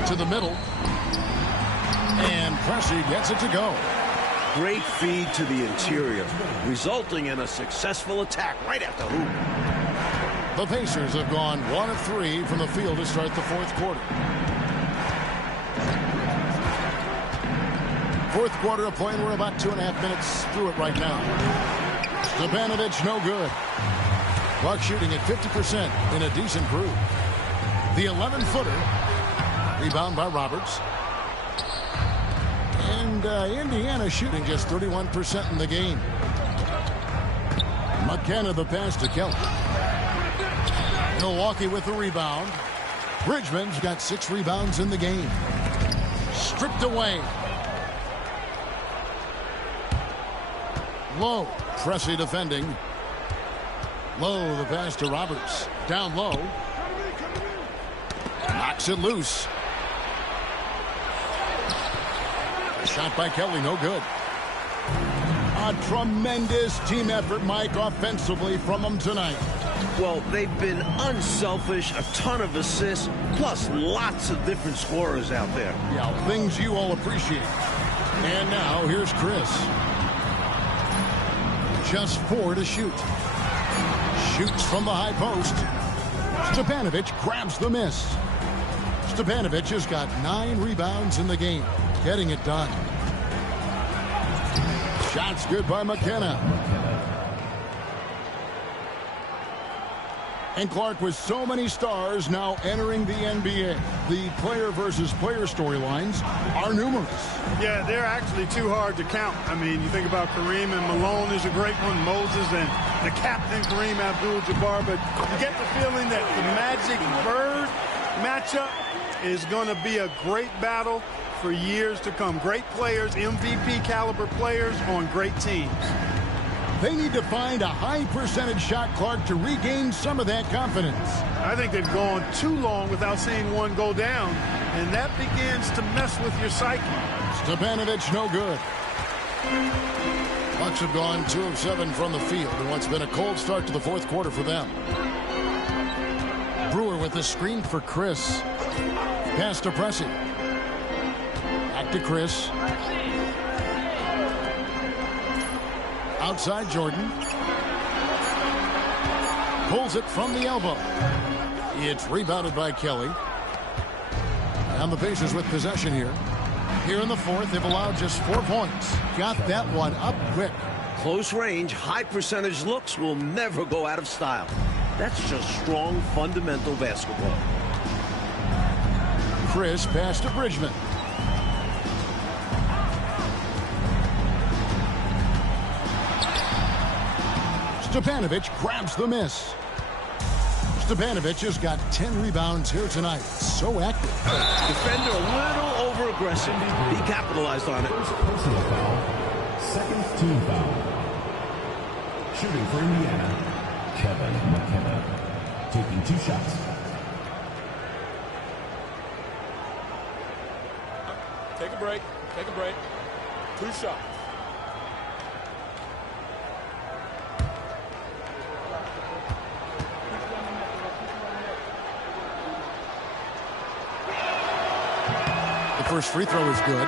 To the middle. And Pressey gets it to go. Great feed to the interior, resulting in a successful attack right at the hoop. The Pacers have gone 1 of 3 from the field to start the fourth quarter. Fourth quarter of play, and we're about 2.5 minutes through it right now. Stepanovic, no good. Clark shooting at 50% in a decent groove. The 11-footer. Rebound by Roberts. And Indiana shooting just 31% in the game. McKenna the pass to Kelly. Milwaukee with the rebound. Bridgman's got 6 rebounds in the game. Stripped away. Low. Pressey defending. Low, the pass to Roberts. Down low. Knocks it loose. Shot by Kelly, no good. A tremendous team effort, Mike, offensively from them tonight. Well, they've been unselfish, a ton of assists, plus lots of different scorers out there. Yeah, things you all appreciate. And now, here's Chris. Just 4 to shoot. Shoots from the high post. Stepanovic grabs the miss. Stepanovic has got 9 rebounds in the game. Getting it done. Shots good by McKenna. And Clark, with so many stars now entering the NBA, the player versus player storylines are numerous. Yeah, they're actually too hard to count. I mean, you think about Kareem and Malone is a great one, Moses and the captain Kareem Abdul-Jabbar, but you get the feeling that the Magic Bird matchup is going to be a great battle for years to come. Great players, MVP caliber players on great teams. They need to find a high percentage shot, Clark, to regain some of that confidence. I think they've gone too long without seeing one go down, and that begins to mess with your psyche. Stepanovic, no good. Bucks have gone 2 of 7 from the field in what's been a cold start to the fourth quarter for them. Brewer with the screen for Chris. Pass to Pressey. Back to Chris. Outside Jordan. Pulls it from the elbow. It's rebounded by Kelly. And the Pacers with possession here. Here in the fourth, they've allowed just 4 points. Got that one up quick. Close range, high percentage looks will never go out of style. That's just strong, fundamental basketball. Chris pass to Bridgman. Stepanovic grabs the miss. Stepanovic has got 10 rebounds here tonight. So active. Defender a little over-aggressive. He capitalized on it. First personal foul. Second team foul. Shooting for Indiana, Kevin McKenna. Taking 2 shots. Take a break. Take a break. 2 shots. The first free throw is good.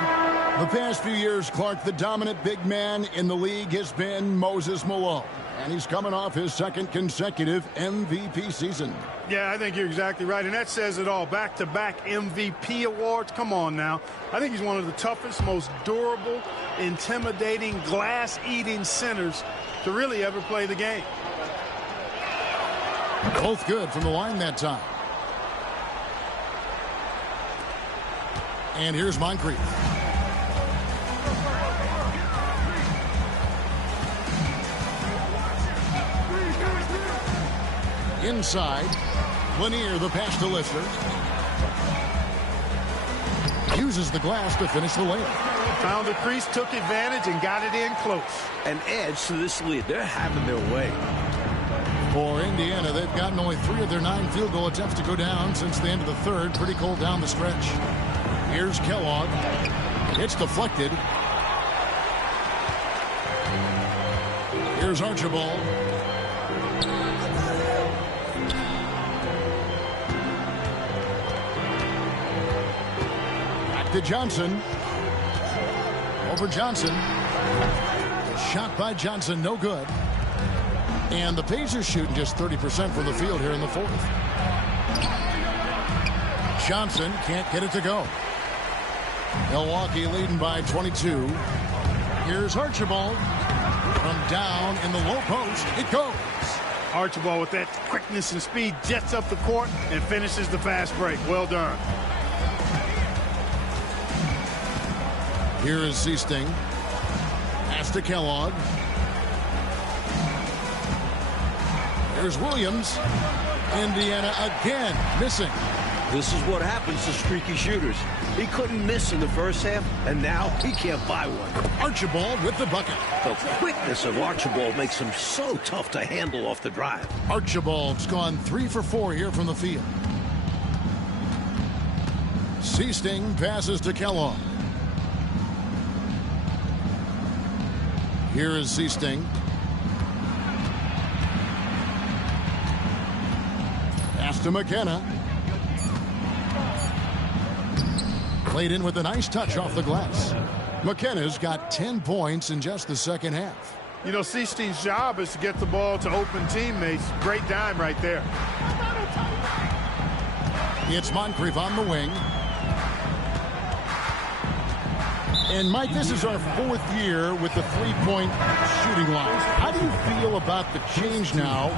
The past few years, Clark, the dominant big man in the league has been Moses Malone. And he's coming off his 2nd consecutive MVP season. Yeah, I think you're exactly right, and that says it all. Back-to-back MVP awards. Come on now. I think he's one of the toughest, most durable, intimidating, glass-eating centers to really ever play the game. Both good from the line that time. And here's Moncrief. Inside, Lanier the pass to Lister. Uses the glass to finish the layup. Found a crease, took advantage, and got it in close. An edge to this lead. They're having their way. For Indiana, they've gotten only 3 of their 9 field goal attempts to go down since the end of the third. Pretty cold down the stretch. Here's Kellogg. It's deflected. Here's Archibald. Back to Johnson. for Johnson. Shot by Johnson, no good. And the Pacers shooting just 30% from the field here in the fourth. Johnson can't get it to go. Milwaukee leading by 22. Here's Archibald. From down in the low post, it goes. Archibald with that quickness and speed jets up the court and finishes the fast break. Well done. Here is Seasting. Pass to Kellogg. There's Williams. Indiana again missing. This is what happens to streaky shooters. He couldn't miss in the first half, and now he can't buy one. Archibald with the bucket. The quickness of Archibald makes him so tough to handle off the drive. Archibald's gone 3 for 4 here from the field. Seasting passes to Kellogg. Here is Seasting. Pass to McKenna. Played in with a nice touch off the glass. McKenna's got 10 points in just the second half. You know, Seasting's job is to get the ball to open teammates. Great dime right there. It's Moncrief on the wing. And, Mike, this is our 4th year with the three-point shooting line. How do you feel about the change now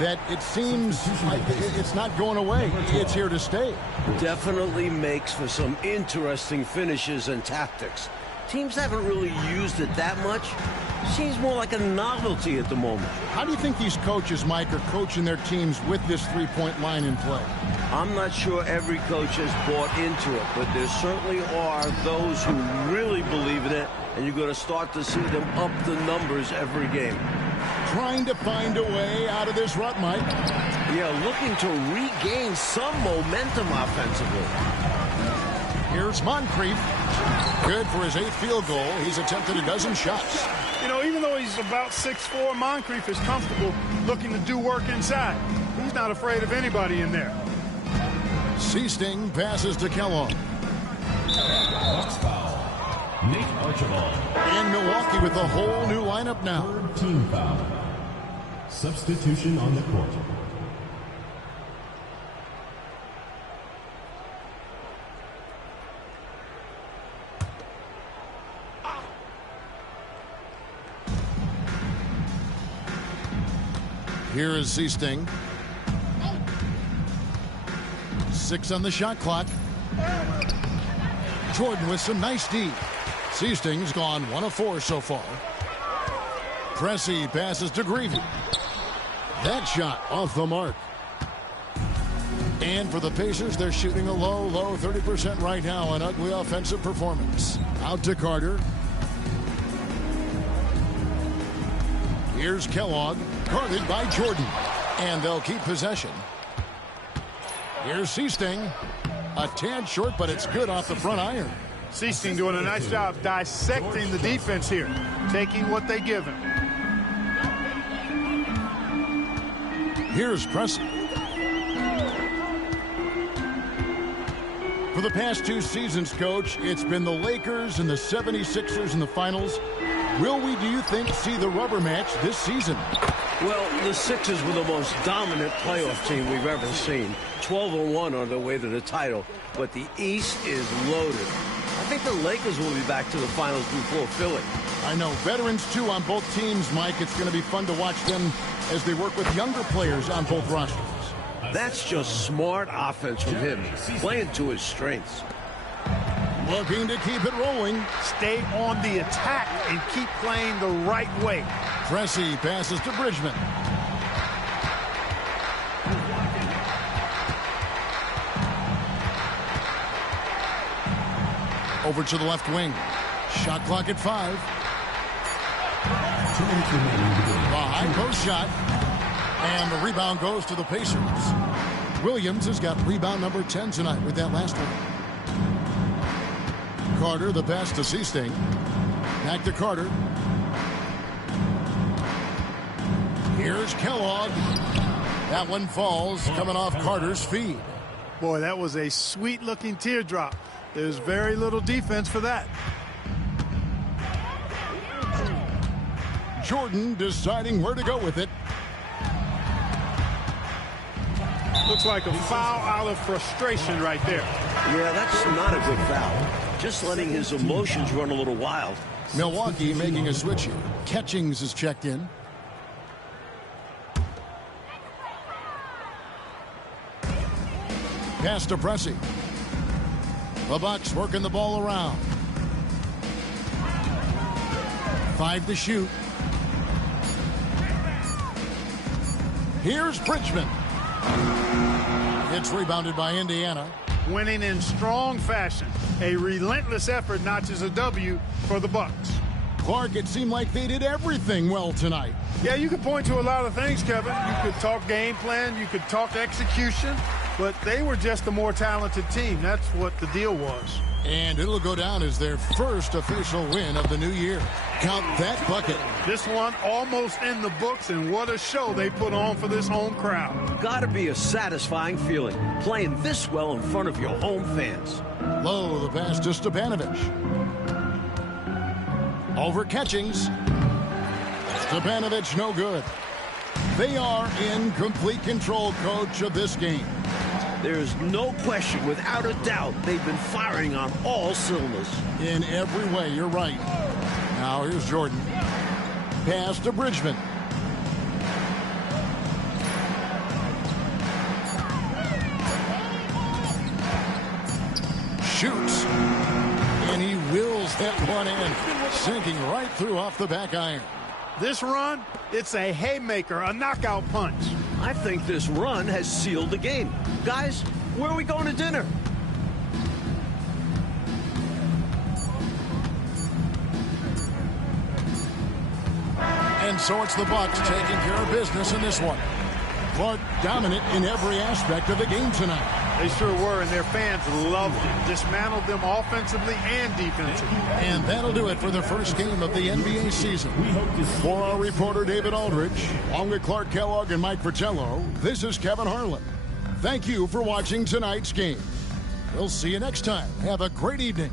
that it seems like it's not going away? It's here to stay. Definitely makes for some interesting finishes and tactics. Teams haven't really used it that much. Seems more like a novelty at the moment. How do you think these coaches, Mike, are coaching their teams with this three-point line in play? I'm not sure every coach has bought into it, but there certainly are those who really believe in it, and you're going to start to see them up the numbers every game. Trying to find a way out of this rut, Mike. Yeah, looking to regain some momentum offensively. Here's Moncrief. Good for his 8th field goal. He's attempted a dozen shots. You know, even though he's about 6'4", Moncrief is comfortable looking to do work inside. He's not afraid of anybody in there. Seasting passes to Kellogg. Box foul. Nate Archibald. And Milwaukee with a whole new lineup now. 3rd team foul. Substitution on the court. Here is Seasting. 6 on the shot clock. Jordan with some nice D. Seasting's gone 1 of 4 so far. Pressey passes to Greavy. That shot off the mark. And for the Pacers, they're shooting a low 30% right now. An ugly offensive performance. Out to Carter. Here's Kellogg, guarded by Jordan. And they'll keep possession. Here's Seasting. A tad short, but it's good off the front iron. Seasting doing a nice job dissecting the defense here, taking what they give him. Here's Pressey. For the past 2 seasons, Coach, it's been the Lakers and the 76ers in the finals. Will we, do you think, see the rubber match this season? Well, the Sixers were the most dominant playoff team we've ever seen. 12-1 on their way to the title, but the East is loaded. I think the Lakers will be back to the finals before Philly. I know. Veterans, too, on both teams, Mike. It's going to be fun to watch them as they work with younger players on both rosters. That's just smart offense from him, playing to his strengths. Looking to keep it rolling. Stay on the attack and keep playing the right way. Pressey passes to Bridgman. Over to the left wing. Shot clock at 5. The high post shot. And the rebound goes to the Pacers. Williams has got rebound number 10 tonight with that last one. Carter, the pass to Seasting. Back to Carter. Here's Kellogg. That one falls, coming off Carter's feed. Boy, that was a sweet-looking teardrop. There's very little defense for that. Jordan deciding where to go with it. Looks like a foul out of frustration right there. Yeah, that's not a good foul. Just letting his emotions run a little wild. Milwaukee making a switch here. Catchings is checked in. Pass to Pressey. The Bucks working the ball around. 5 to shoot. Here's Bridgman. It's rebounded by Indiana. Winning in strong fashion. A relentless effort notches a W for the Bucks. Clark, it seemed like they did everything well tonight. Yeah, you could point to a lot of things, Kevin. You could talk game plan, you could talk execution, but they were just a more talented team. That's what the deal was. And it'll go down as their first official win of the new year. Count that bucket. This one almost in the books, and what a show they put on for this home crowd. Gotta be a satisfying feeling, playing this well in front of your home fans. Low, the pass to Stepanovic. Over Catchings. Stepanovic, no good. They are in complete control, coach, of this game. There's no question, without a doubt, they've been firing on all cylinders. In every way, you're right. Now here's Jordan. Pass to Bridgman. Shoots. And he wills that one in, sinking right through off the back iron. This run, it's a haymaker, a knockout punch. I think this run has sealed the game. Guys, where are we going to dinner? And so it's the Bucks taking care of business in this one. Clark dominant in every aspect of the game tonight. They sure were, and their fans loved it. Dismantled them offensively and defensively. And that'll do it for the first game of the NBA season. For our reporter David Aldridge, along with Clark Kellogg and Mike Fratello, this is Kevin Harlan. Thank you for watching tonight's game. We'll see you next time. Have a great evening.